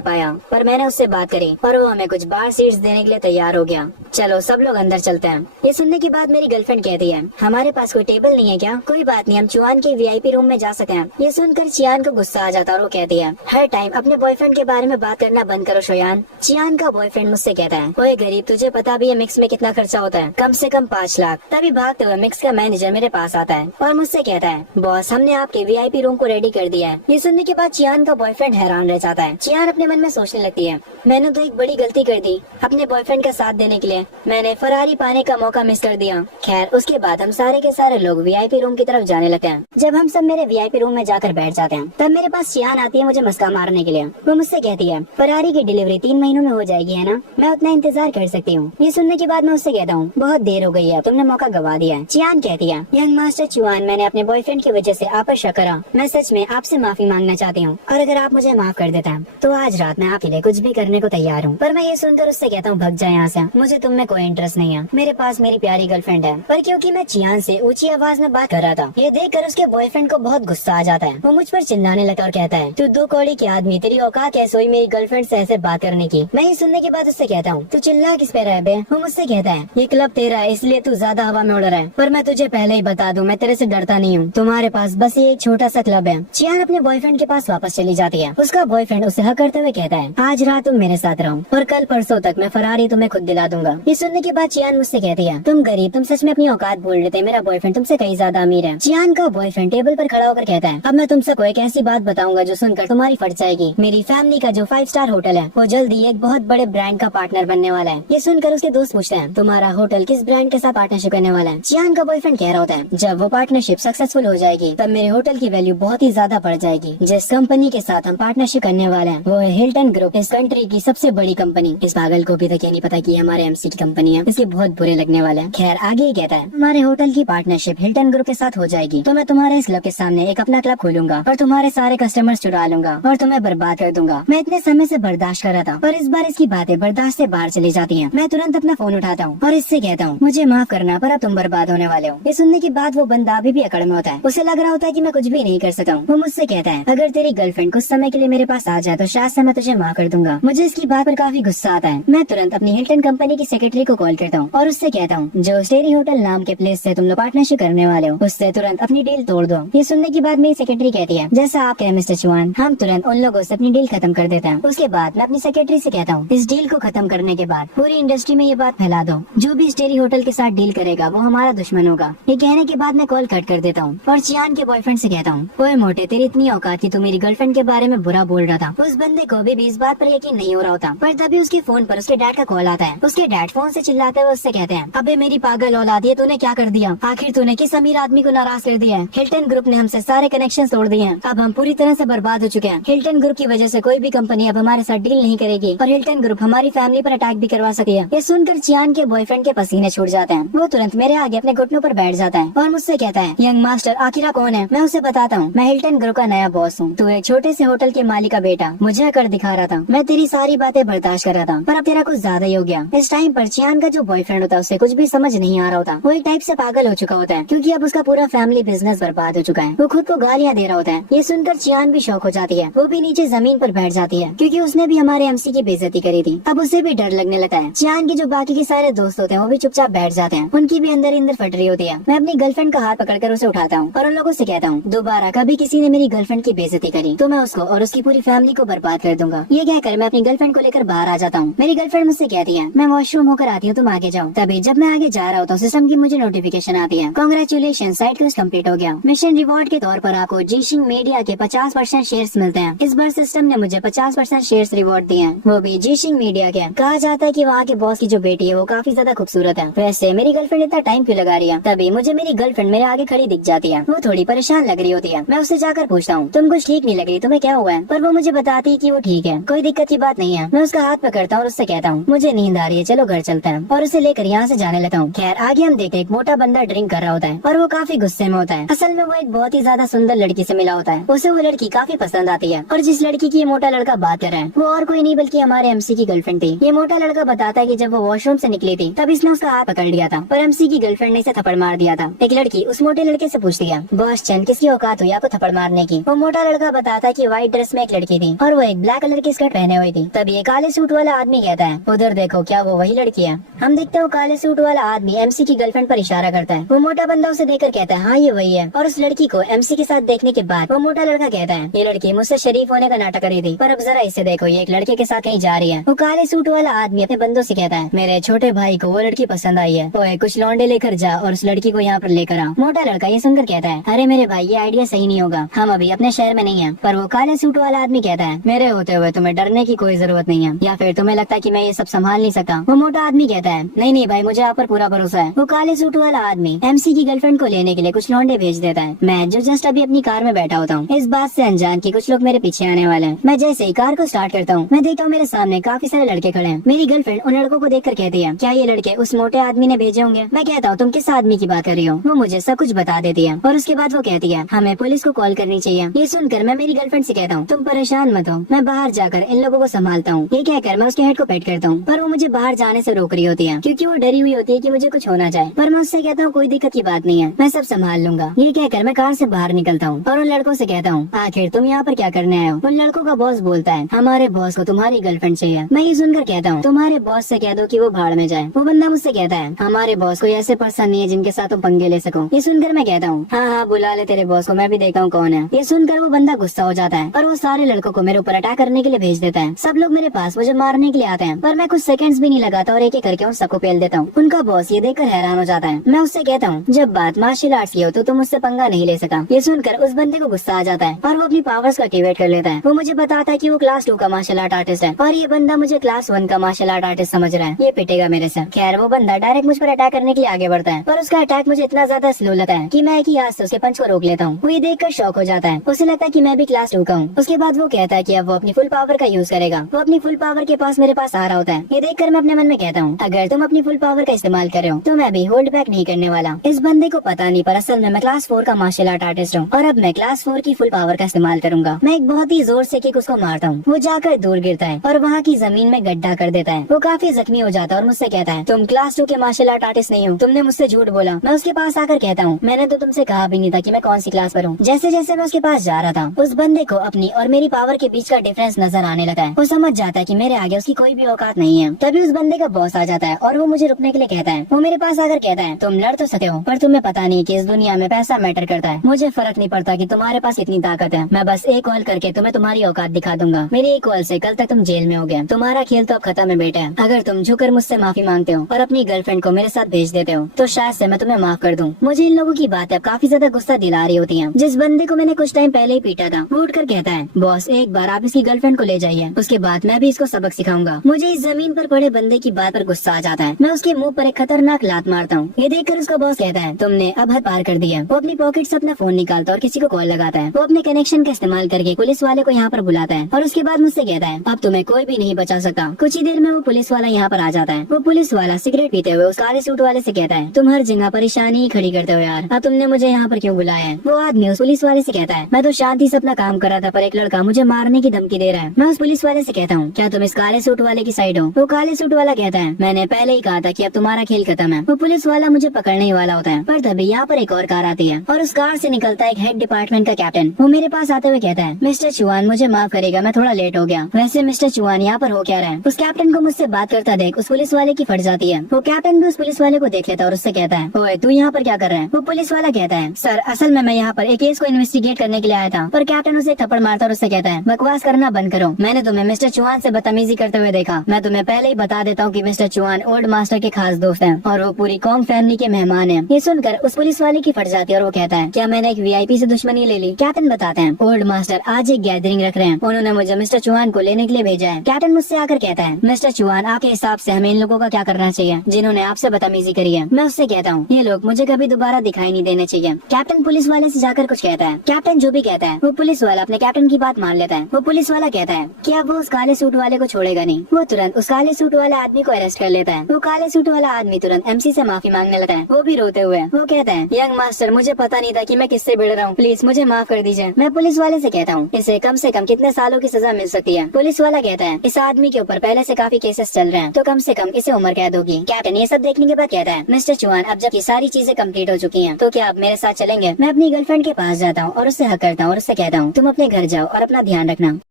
पाया, पर मैंने उससे बात करी और वो हमें कुछ बाहर सीट्स देने के लिए तैयार हो गया। चलो सब लोग अंदर चलते हैं। ये सुनने के बाद मेरी गर्लफ्रेंड कहती है, हमारे पास कोई टेबल नहीं है क्या? कोई बात नहीं, हम चियान के वीआईपी रूम में जा सकते हैं। ये सुनकर चियान को गुस्सा आ जाता और वो कहती है, हर टाइम अपने बॉयफ्रेंड के बारे में बात करना बंद करो शोयान। चियान का बॉयफ्रेंड मुझसे कहता है, ओए गरीब, तुझे पता भी है मिक्स में कितना खर्चा होता है? कम से कम 5 लाख। तभी भागते हुए मिक्स का मैनेजर मेरे पास आता है और मुझसे कहता है, बॉस, हमने आपके वीआईपी रूम को रेडी कर दिया है। ये सुनने के बाद चियान का बॉयफ्रेंड हैरान रह जाता है। चियान अपने मन में सोचने लगती है, मैंने तो एक बड़ी गलती कर दी। अपने बॉयफ्रेंड का साथ देने के लिए मैंने फरारी पाने का मौका मिस कर दिया। खैर, उसके बाद हम सारे के सारे लोग वीआईपी रूम की तरफ जाने लगते हैं। जब हम सब मेरे वीआईपी रूम में जाकर बैठ जाते हैं, तब मेरे पास चियान आती है मुझे मस्का मारने के लिए। वो मुझसे कहती है, फरारी की डिलीवरी 3 महीनों में हो जाएगी, है ना? मैं उतना इंतजार कर सकती हूँ। ये सुनने के बाद मैं उससे कहता हूँ, बहुत देर हो गई है, तुमने मौका गवा दिया है। चियान कहती है, यंग मास्टर चुआन, मैंने अपने बॉयफ्रेंड की वजह से आप पर शक करा। मैं सच में आपसे माफी मांगना चाहती हूँ, और अगर आप मुझे माफ कर देते हैं तो आज रात मैं आपके लिए कुछ भी करने को तैयार हूँ। पर मैं ये सुनकर उससे कहता हूँ, भग जाए यहाँ से, मुझे तुम में कोई इंटरेस्ट नहीं है। मेरे पास मेरी प्यारी गर्लफ्रेंड है। पर क्योंकि मैं चियान से ऊंची आवाज में बात कर रहा था, ये देखकर उसके बॉयफ्रेंड को बहुत गुस्सा आ जाता है। वो मुझ पर चिल्लाने लगा और कहता है, तू 2 कौड़ी के आदमी, तेरी औकात कैसे हुई मेरी गर्लफ्रेंड से ऐसे बात करने की? मैं ये सुनने के बाद उससे कहता हूँ, तू चिल्ला किस पे रहे बे? वो मुझसे कहता है, ये क्लब तेरा है, इसलिए तू ज्यादा हवा में उड़ रहा है। पर मैं तुझे पहले ही बता दूं, मैं तेरे से डरता नहीं हूँ। तुम्हारे पास बस ये एक छोटा सा क्लब है। चियान अपने बॉयफ्रेंड के पास वापस चली जाती है। उसका बॉयफ्रेंड उसे हक करते हुए कहता है, आज रात तुम मेरे साथ रहो और कल परसों तक मैं फरारी तुम्हें खुद दिला दूंगा। ये सुनने के बाद चियान मुझसे कहती है, तुम गरीब, तुम सच में अपनी औकात भूल रहे थे। मेरा बॉयफ्रेंड तुमसे कहीं ज्यादा अमीर है। चियान का बॉयफ्रेंड टेबल पर खड़ा होकर कहता है, अब मैं तुमसे कोई एक ऐसी बात बताऊंगा जो सुनकर तुम्हारी फट जाएगी। मेरी फैमिली का जो 5 स्टार होटल है, वो जल्दी एक बहुत बड़े ब्रांड का पार्टनर बनने वाला है। ये सुनकर उसके दोस्त पूछते हैं, तुम्हारा होटल किस ब्रांड के साथ पार्टनरशिप करने वाला है? चियान का बॉयफ्रेंड कह रहा होता है, जब वो पार्टनरशिप सक्सेसफुल हो जाएगी तब मेरे होटल की वैल्यू बहुत ही ज्यादा बढ़ जाएगी। जिस कंपनी के साथ हम पार्टनरशिप करने वाले हैं वो है हिल्टन ग्रुप, इस कंट्री की सबसे बड़ी कंपनी। इस पागल को भी तक ये नहीं पता कि हमारे एमसी की कंपनी है, इसके बहुत बुरे लगने वाले हैं। खैर, आगे ही कहता है, हमारे होटल की पार्टनरशिप हिल्टन ग्रुप के साथ हो जाएगी तो मैं तुम्हारे इस क्लब के सामने एक अपना क्लब खोलूंगा और तुम्हारे सारे कस्टमर्स चुरा लूंगा और तुम्हें बर्बाद कर दूंगा। मैं इतने समय से बर्दाश्त कर रहा था, पर इस बार इसकी बातें बर्दाश्त से बाहर चली जाती हैं। मैं तुरंत अपना फोन उठाता हूँ और इससे कहता हूँ, मुझे माफ करना, पर अब तुम बर्बाद होने वाले हो। ये सुनने के बाद वो बंदा अभी भी अकड़ में होता है। उसे लग रहा होता है कि मैं कुछ भी नहीं कर सका हूँ। वो मुझसे कहता है, अगर तेरी गर्लफ्रेंड कुछ समय के लिए मेरे पास आ जाए तो शायद से मैं तुझे माफ कर दूंगा। मुझे इसकी बात पर काफी गुस्सा आता है। मैं तुरंत अपनी हिल्टन कंपनी की सेक्रेटरी को कॉल करता हूँ और उससे कहता हूँ, जो स्टेरी होटल नाम के प्लेस से तुम लोग पार्टनरशिप करने वाले हो, उससे तुरंत अपनी डील तोड़ दो। ये सुनने के बाद मेरी सेक्रेटरी कहती है, जैसा आप कहे मिस्टर चौहान, हम तुरंत उन लोगों से अपनी डील खत्म कर देते हैं। उसके बाद मैं अपनी सेक्रेटरी से कहता हूँ, इस डील को खत्म करने के बाद पूरी इंडस्ट्री में ये बात फैला दो, जो भी स्टेरी होटल के साथ डील करेगा वो हमारा दुश्मन होगा। ये कहने के बाद मैं कॉल कट कर देता हूँ और चियान के बॉयफ्रेंड से कहता हूँ, ओए मोटे, तेरी इतनी औकात कि तू मेरी गर्लफ्रेंड के बारे में बुरा बोल रहा था। उस बंदे को भी इस बात पर यकीन नहीं हो रहा होता, पर तभी उसके फोन पर उसके डैड का कॉल आता है। उसके डैड फोन से चिल्लाते हुए उससे कहते हैं, अबे मेरी पागल औलाद, ये तूने क्या कर दिया? आखिर तूने किस अमीर आदमी को नाराज कर दिया है? हिल्टन ग्रुप ने हमसे सारे कनेक्शन तोड़ दिए हैं। अब हम पूरी तरह से बर्बाद हो चुके हैं। हिल्टन ग्रुप की वजह से कोई भी कंपनी अब हमारे साथ डील नहीं करेगी और हिल्टन ग्रुप हमारी फैमिली पर अटैक भी करवा सके। ये सुनकर चियान के बॉयफ्रेंड के पसीने छूट जाते हैं। वो तुरंत मेरे आगे अपने घुटनों पर बैठ जाता है और मुझसे कहता है, यंग मास्टर, आखिर कौन है? मैं उसे बताता हूँ, मैं हिल्टन ग्रुप का नया बॉस हूँ। तू एक छोटे से होटल के मालिक का बेटा मुझे कर दिखा रहा था। मैं तेरी सारी बातें बर्दाश्त कर रहा था, पर अब तेरा कुछ ज्यादा ही हो गया। इस टाइम पर चियान का जो बॉयफ्रेंड होता है उसे कुछ भी समझ नहीं आ रहा होता। वो एक टाइप से पागल हो चुका होता है क्योंकि अब उसका पूरा फैमिली बिजनेस बर्बाद हो चुका है। वो खुद को गालियाँ दे रहा होता है। ये सुनकर चियान भी शौक हो जाती है। वो भी नीचे जमीन पर बैठ जाती है क्योंकि उसने भी हमारे एमसी की बेइज्जती करी थी। अब उसे भी डर लगने लगता है। चियान के जो बाकी के सारे दोस्त होते हैं वो भी चुपचाप बैठ जाते हैं। उनकी भी अंदर अंदर फट रही होती है। मैं अपनी गर्लफ्रेंड का हाथ पकड़कर उसे उठाता हूँ और उन लोगों से कहता हूँ, दोबारा कभी किसी ने मेरी गर्लफ्रेंड की बेइज्जती करी तो मैं उसको और उसकी पूरी फैमिली को बर्बाद बात कर दूंगा। ये कहकर मैं अपनी गर्लफ्रेंड को लेकर बाहर आ जाता हूँ। मेरी गर्लफ्रेंड मुझसे कहती है मैं वॉशरूम होकर आती हूँ, तुम आगे जाओ। तभी जब मैं आगे जा रहा होता हूँ सिस्टम की मुझे नोटिफिकेशन आती है, कांग्रेचुलेशन साइट क्वेस्ट कंप्लीट हो गया। मिशन रिवॉर्ड के तौर पर आपको जीशिंग मीडिया के 50% शेयर्स मिलते हैं। इस बार सिस्टम ने मुझे 50% शेयर्स रिवॉर्ड दिए हैं, वो भी जीशिंग मीडिया के। कहा जाता है कि वहाँ के बॉस की जो बेटी है वो काफी ज्यादा खूबसूरत है। वैसे मेरी गर्लफ्रेंड इतना टाइम क्यों लगा रही है? तभी मुझे मेरी गर्लफ्रेंड मेरे आगे खड़ी दिख जाती है। वो थोड़ी परेशान लग रही होती है। मैं उससे जाकर पूछता हूँ तुम कुछ ठीक नहीं लग रही, तुम्हें क्या हुआ है? पर वो मुझे बताती है कि वो ठीक है, कोई दिक्कत की बात नहीं है। मैं उसका हाथ पकड़ता हूँ और उससे कहता हूँ मुझे नींद आ रही है, चलो घर चलते हैं, और उसे लेकर यहाँ से जाने लगता हूँ। खैर आगे हम देखते एक मोटा बंदा ड्रिंक कर रहा होता है और वो काफी गुस्से में होता है। असल में वो एक बहुत ही ज्यादा सुंदर लड़की से मिला होता है। उसे वो लड़की काफी पसंद आती है और जिस लड़की की ये मोटा लड़का बात कर रहा है वो और कोई नहीं बल्कि हमारे एमसी की गर्लफ्रेंड थी। ये मोटा लड़का बताता है कि जब वो वॉशरूम से निकली थी तब इसने उसका हाथ पकड़ लिया था, पर एमसी की गर्लफ्रेंड ने इसे थप्पड़ मार दिया था। एक लड़की उस मोटे लड़के से पूछती है बॉस चंद किसकी औकात हुई आपको थप्पड़ मारने की? वो मोटा लड़का बताता है कि व्हाइट ड्रेस में एक लड़की थी और वो एक ब्लैक कलर की स्कर्ट पहने हुई थी। तभी ये काले सूट वाला आदमी कहता है उधर देखो क्या वो वही लड़की है? हम देखते हैं काले सूट वाला आदमी एमसी की गर्लफ्रेंड पर इशारा करता है। वो मोटा बंदा उसे देखकर कहता है हाँ ये वही है। और उस लड़की को एमसी के साथ देखने के बाद वो मोटा लड़का कहता है ये लड़की मुझसे शरीफ होने का नाटक कर रही थी, पर अब जरा इसे देखो ये एक लड़के के साथ कहीं जा रही है। वो काले सूट वाला आदमी अपने बंदों से कहता है मेरे छोटे भाई को वो लड़की पसंद आई है, ओए कुछ लौंडे लेकर जा और उस लड़की को यहाँ पर लेकर आ। मोटा लड़का ये सुनकर कहता है अरे मेरे भाई ये आइडिया सही नहीं होगा, हम अभी अपने शहर में नहीं है। पर वो काले सूट वाला आदमी कहता है मेरे होते हुए तुम्हें डरने की कोई जरूरत नहीं है, या फिर तुम्हें लगता है कि मैं ये सब संभाल नहीं सकता? वो मोटा आदमी कहता है नहीं नहीं भाई मुझे आप पर पूरा भरोसा है। वो काले सूट वाला आदमी एमसी की गर्लफ्रेंड को लेने के लिए कुछ लौंडे भेज देता है। मैं जो जस्ट अभी अपनी कार में बैठा होता हूँ इस बात से अनजान कि कुछ लोग मेरे पीछे आने वाले हैं। मैं जैसे ही कार को स्टार्ट करता हूँ मैं देखता हूँ मेरे सामने काफी सारे लड़के खड़े हैं। मेरी गर्लफ्रेंड उन लड़कों को देखकर कहती है क्या ये लड़के उस मोटे आदमी ने भेजे होंगे? मैं कहता हूँ तुम किस आदमी की बात कर रही हो? वो मुझे सब कुछ बता देती है और उसके बाद वो कहती है हमें पुलिस को कॉल करनी चाहिए। ये सुनकर मैं मेरी गर्लफ्रेंड से कहता हूँ तुम परेशान मत हो, मैं बाहर जाकर इन लोगों को संभालता हूँ। ये कहकर मैं उसके हेड को पेट करता हूँ, पर वो मुझे बाहर जाने से रोक रही होती है क्योंकि वो डरी हुई होती है कि मुझे कुछ होना जाए। पर मैं उससे कहता हूँ कोई दिक्कत की बात नहीं है, मैं सब संभाल लूंगा। ये कहकर मैं कार से बाहर निकलता हूँ और उन लड़कों से कहता हूँ आखिर तुम यहाँ पर क्या करने आए हो? उन लड़कों का बॉस बोलता है हमारे बॉस को तुम्हारी गर्लफ्रेंड चाहिए। मैं ये सुनकर कहता हूँ तुम्हारे बॉस से कह दो कि वो भाड़ में जाए। वो बंदा मुझसे कहता है हमारे बॉस को ऐसे पर्सन नहीं है जिनके साथ तुम पंगे ले सको। ये सुनकर मैं कहता हूँ हाँ हाँ बुला ले तेरे बॉस को, मैं भी देखता हूँ कौन है। ये सुनकर वो बंदा गुस्सा हो जाता है और वो सारे लड़कों को मेरे ऊपर अटैक करने के लिए भेज देता है। सब लोग मेरे पास मुझे मारने के लिए आते हैं, पर मैं कुछ सेकंड्स भी नहीं लगाता और एक एक करके उन सबको पेल देता हूँ। उनका बॉस ये देखकर हैरान हो जाता है। मैं उससे कहता हूँ जब बात मार्शल आर्ट्स की हो तो तुम मुझसे पंगा नहीं ले सका। ये सुनकर उस बंदे को गुस्सा आ जाता है और वो अपनी पावर्स को एक्टिवेट कर लेता है। वो मुझे बताता है कि वो क्लास 2 का मार्शल आर्ट आर्टिस्ट है और ये बंदा मुझे क्लास 1 का मार्शल आर्ट आर्टिस्ट समझ रहा है। ये पिटेगा मेरे से। खैर वो बंदा डायरेक्ट मुझ पर अटैक करने के लिए आगे बढ़ता है, पर उसका अटैक मुझे इतना ज्यादा स्लो लगता है कि मैं एक ही हाथ से उसके पंच को रोक लेता हूँ। वो ये देखकर शॉक हो जाता है, उसे लगता है कि मैं भी क्लास 2 का हूँ। उसके बाद वो कहता है कि अब वो अपनी फुल पावर का यूज करेगा। वो अपनी फुल पावर के पास मेरे पास आ रहा होता है। ये देखकर मैं अपने मन में कहता हूँ अगर तुम अपनी फुल पावर का इस्तेमाल कर रहे हो तो मैं भी होल्ड बैक नहीं करने वाला। इस बंदे को पता नहीं पर असल में मैं क्लास 4 का मार्शल आर्ट आर्टिस्ट हूँ और अब मैं क्लास 4 की फुल पावर का इस्तेमाल करूंगा। मैं एक बहुत ही जोर से किक उसको मारता हूँ। वो जाकर दूर गिरता है और वहाँ की जमीन में गड्ढा कर देता है। वो काफी जख्मी हो जाता है और मुझसे कहता है तुम क्लास 2 के मार्शल आर्ट आर्टिस्ट नहीं हो, तुमने मुझसे झूठ बोला। मैं उसके पास आकर कहता हूँ मैंने तो तुमसे कहा भी नहीं था कि मैं कौन सी क्लास पर हूँ। जैसे जैसे मैं उसके पास जा रहा था उस बंदे को अपनी और मेरी पावर के बीच का डिफरेंस नजर आने लगा है। वो समझ जाता है कि मेरे आगे उसकी कोई भी औकात नहीं है। तभी उस बंदे का बॉस आ जाता है और वो मुझे रुकने के लिए कहता है। वो मेरे पास आकर कहता है तुम लड़ तो सकते हो पर तुम्हें पता नहीं कि इस दुनिया में पैसा मैटर करता है। मुझे फर्क नहीं पड़ता कि तुम्हारे पास इतनी ताकत है, मैं बस एक कॉल करके तुम्हें तुम्हारी औकात दिखा दूंगा। मेरी एक कॉल से कल तक तुम जेल में हो गए। तुम्हारा खेल तो अब खत्म है बेटा। अगर तुम झुककर मुझसे माफी मांगते हो और अपनी गर्लफ्रेंड को मेरे साथ भेज देते हो तो शायद से मैं तुम्हें माफ कर दूं। मुझे इन लोगों की बातें काफी ज्यादा गुस्सा दिला रही होती हैं। जिस बंदे को मैंने कुछ टाइम पहले ही पीटा था वो उठकर कहता है बॉस एक बार आप इसकी गर्लफ्रेंड को ले जाइए, उसके बाद मैं भी इसको सबक सिखाऊंगा। मुझे इस जमीन पर पड़े बंदे की बात पर गुस्सा आ जाता है। मैं उसके मुंह पर एक खतरनाक लात मारता हूँ। ये देखकर उसका बॉस कहता है तुमने अब हद पार कर दिया। वो अपनी पॉकेट से अपना फोन निकालता और किसी को कॉल लगाता है। वो अपने कनेक्शन का इस्तेमाल करके पुलिस वाले को यहाँ पर बुलाता है और उसके बाद मुझसे कहता है अब तुम्हें कोई भी नहीं बचा सकता। कुछ ही देर में वो पुलिस वाला यहाँ पर आ जाता है। वो पुलिस वाला सिगरेट पीते हुए उस काले सूट वाले से कहता है तुम हर जगह परेशानी ही खड़ी करते हो यार, अब तुमने मुझे यहाँ पर क्यों बुलाया है? वो आदमी उस पुलिस वाले से कहता है मैं तो शांति से अपना काम कर रहा था पर एक लड़का मुझे मारने की धमकी दे रहा है। मैं उस पुलिस वाले से कहता हूँ क्या तुम इस काले सूट वाले की साइड हो? वो काले सूट वाला कहता है मैंने पहले ही कहा था कि अब तुम्हारा खेल खत्म है। वो पुलिस वाला मुझे पकड़ने ही वाला होता है पर तभी यहाँ पर एक और कार आती है और उस कार से निकलता है एक हेड डिपार्टमेंट का कैप्टन। वो मेरे पास आते हुए कहता है मिस्टर चौहान मुझे माफ करेगा, मैं थोड़ा लेट हो गया। वैसे मिस्टर चौहान यहाँ पर हो क्या रहा है? उस कैप्टन को मुझसे बात करता देख उस पुलिस वाले की फट जाती है। वो कैप्टन भी उस पुलिस वाले को देख लेता है और उससे कहता है ओए तू यहाँ पर क्या कर रहा है? वो पुलिस वाला कहता है सर असल में मैं यहाँ पर एक केस को इन्वेस्टिगेट करने के लिए आया था। पर कैप्टन उसे थप्पड़ मारता और उससे कहता है बकवास बकवास करना बंद करो। मैंने तुम्हें मिस्टर चौहान से बदतमीजी करते हुए देखा। मैं तुम्हें पहले ही बता देता हूँ कि मिस्टर चौहान ओल्ड मास्टर के खास दोस्त हैं और वो पूरी कॉन्ग फैमिली के मेहमान हैं। ये सुनकर उस पुलिस वाले की फट जाती है और वो कहता है, क्या मैंने एक वीआईपी से दुश्मनी ले ली? कैप्टन बताते हैं, ओल्ड मास्टर आज एक गैदरिंग रख रहे हैं, उन्होंने मुझे मिस्टर चौहान को लेने के लिए भेजा है। कैप्टन मुझसे आकर कहता है, मिस्टर चौहान आपके हिसाब से हमें इन लोगों का क्या करना चाहिए जिन्होंने आपसे बदतमीजी करी है? मैं उससे कहता हूँ, ये लोग मुझे कभी दोबारा दिखाई नहीं देने चाहिए। कैप्टन पुलिस वाले से जाकर कुछ कहता है। कैप्टन जो भी कहता है वो पुलिस वाला अपने कैप्टन की बात मान लेता है। वो पुलिस वाला कहता है कि अब वो उस काले सूट वाले को छोड़ेगा नहीं। वो तुरंत उस काले सूट वाले आदमी को अरेस्ट कर लेता है। वो काले सूट वाला आदमी तुरंत एमसी से माफी मांगने लगता है, वो भी रोते हुए। वो कहता है, यंग मास्टर मुझे पता नहीं था कि मैं किससे भिड़ रहा हूँ, प्लीज मुझे माफ कर दीजिए। मैं पुलिस वाले से कहता हूँ, इसे कम से कम कितने सालों की सजा मिल सकती है? पुलिस वाला कहता है, इस आदमी के ऊपर पहले से काफी केसेस चल रहे हैं, तो कम से कम इसे उम्र कैद होगी। कैप्टन ये सब देखने के बाद कहता है, मिस्टर चौहान अब जब ये सारी चीजें कंप्लीट हो चुकी हैं, तो क्या आप मेरे साथ चलेंगे? मैं अपनी गर्लफ्रेंड के पास जाता हूँ और उससे हक करता हूँ और उससे कहता हूँ, तुम अपने घर जाओ और अपना ध्यान रखना।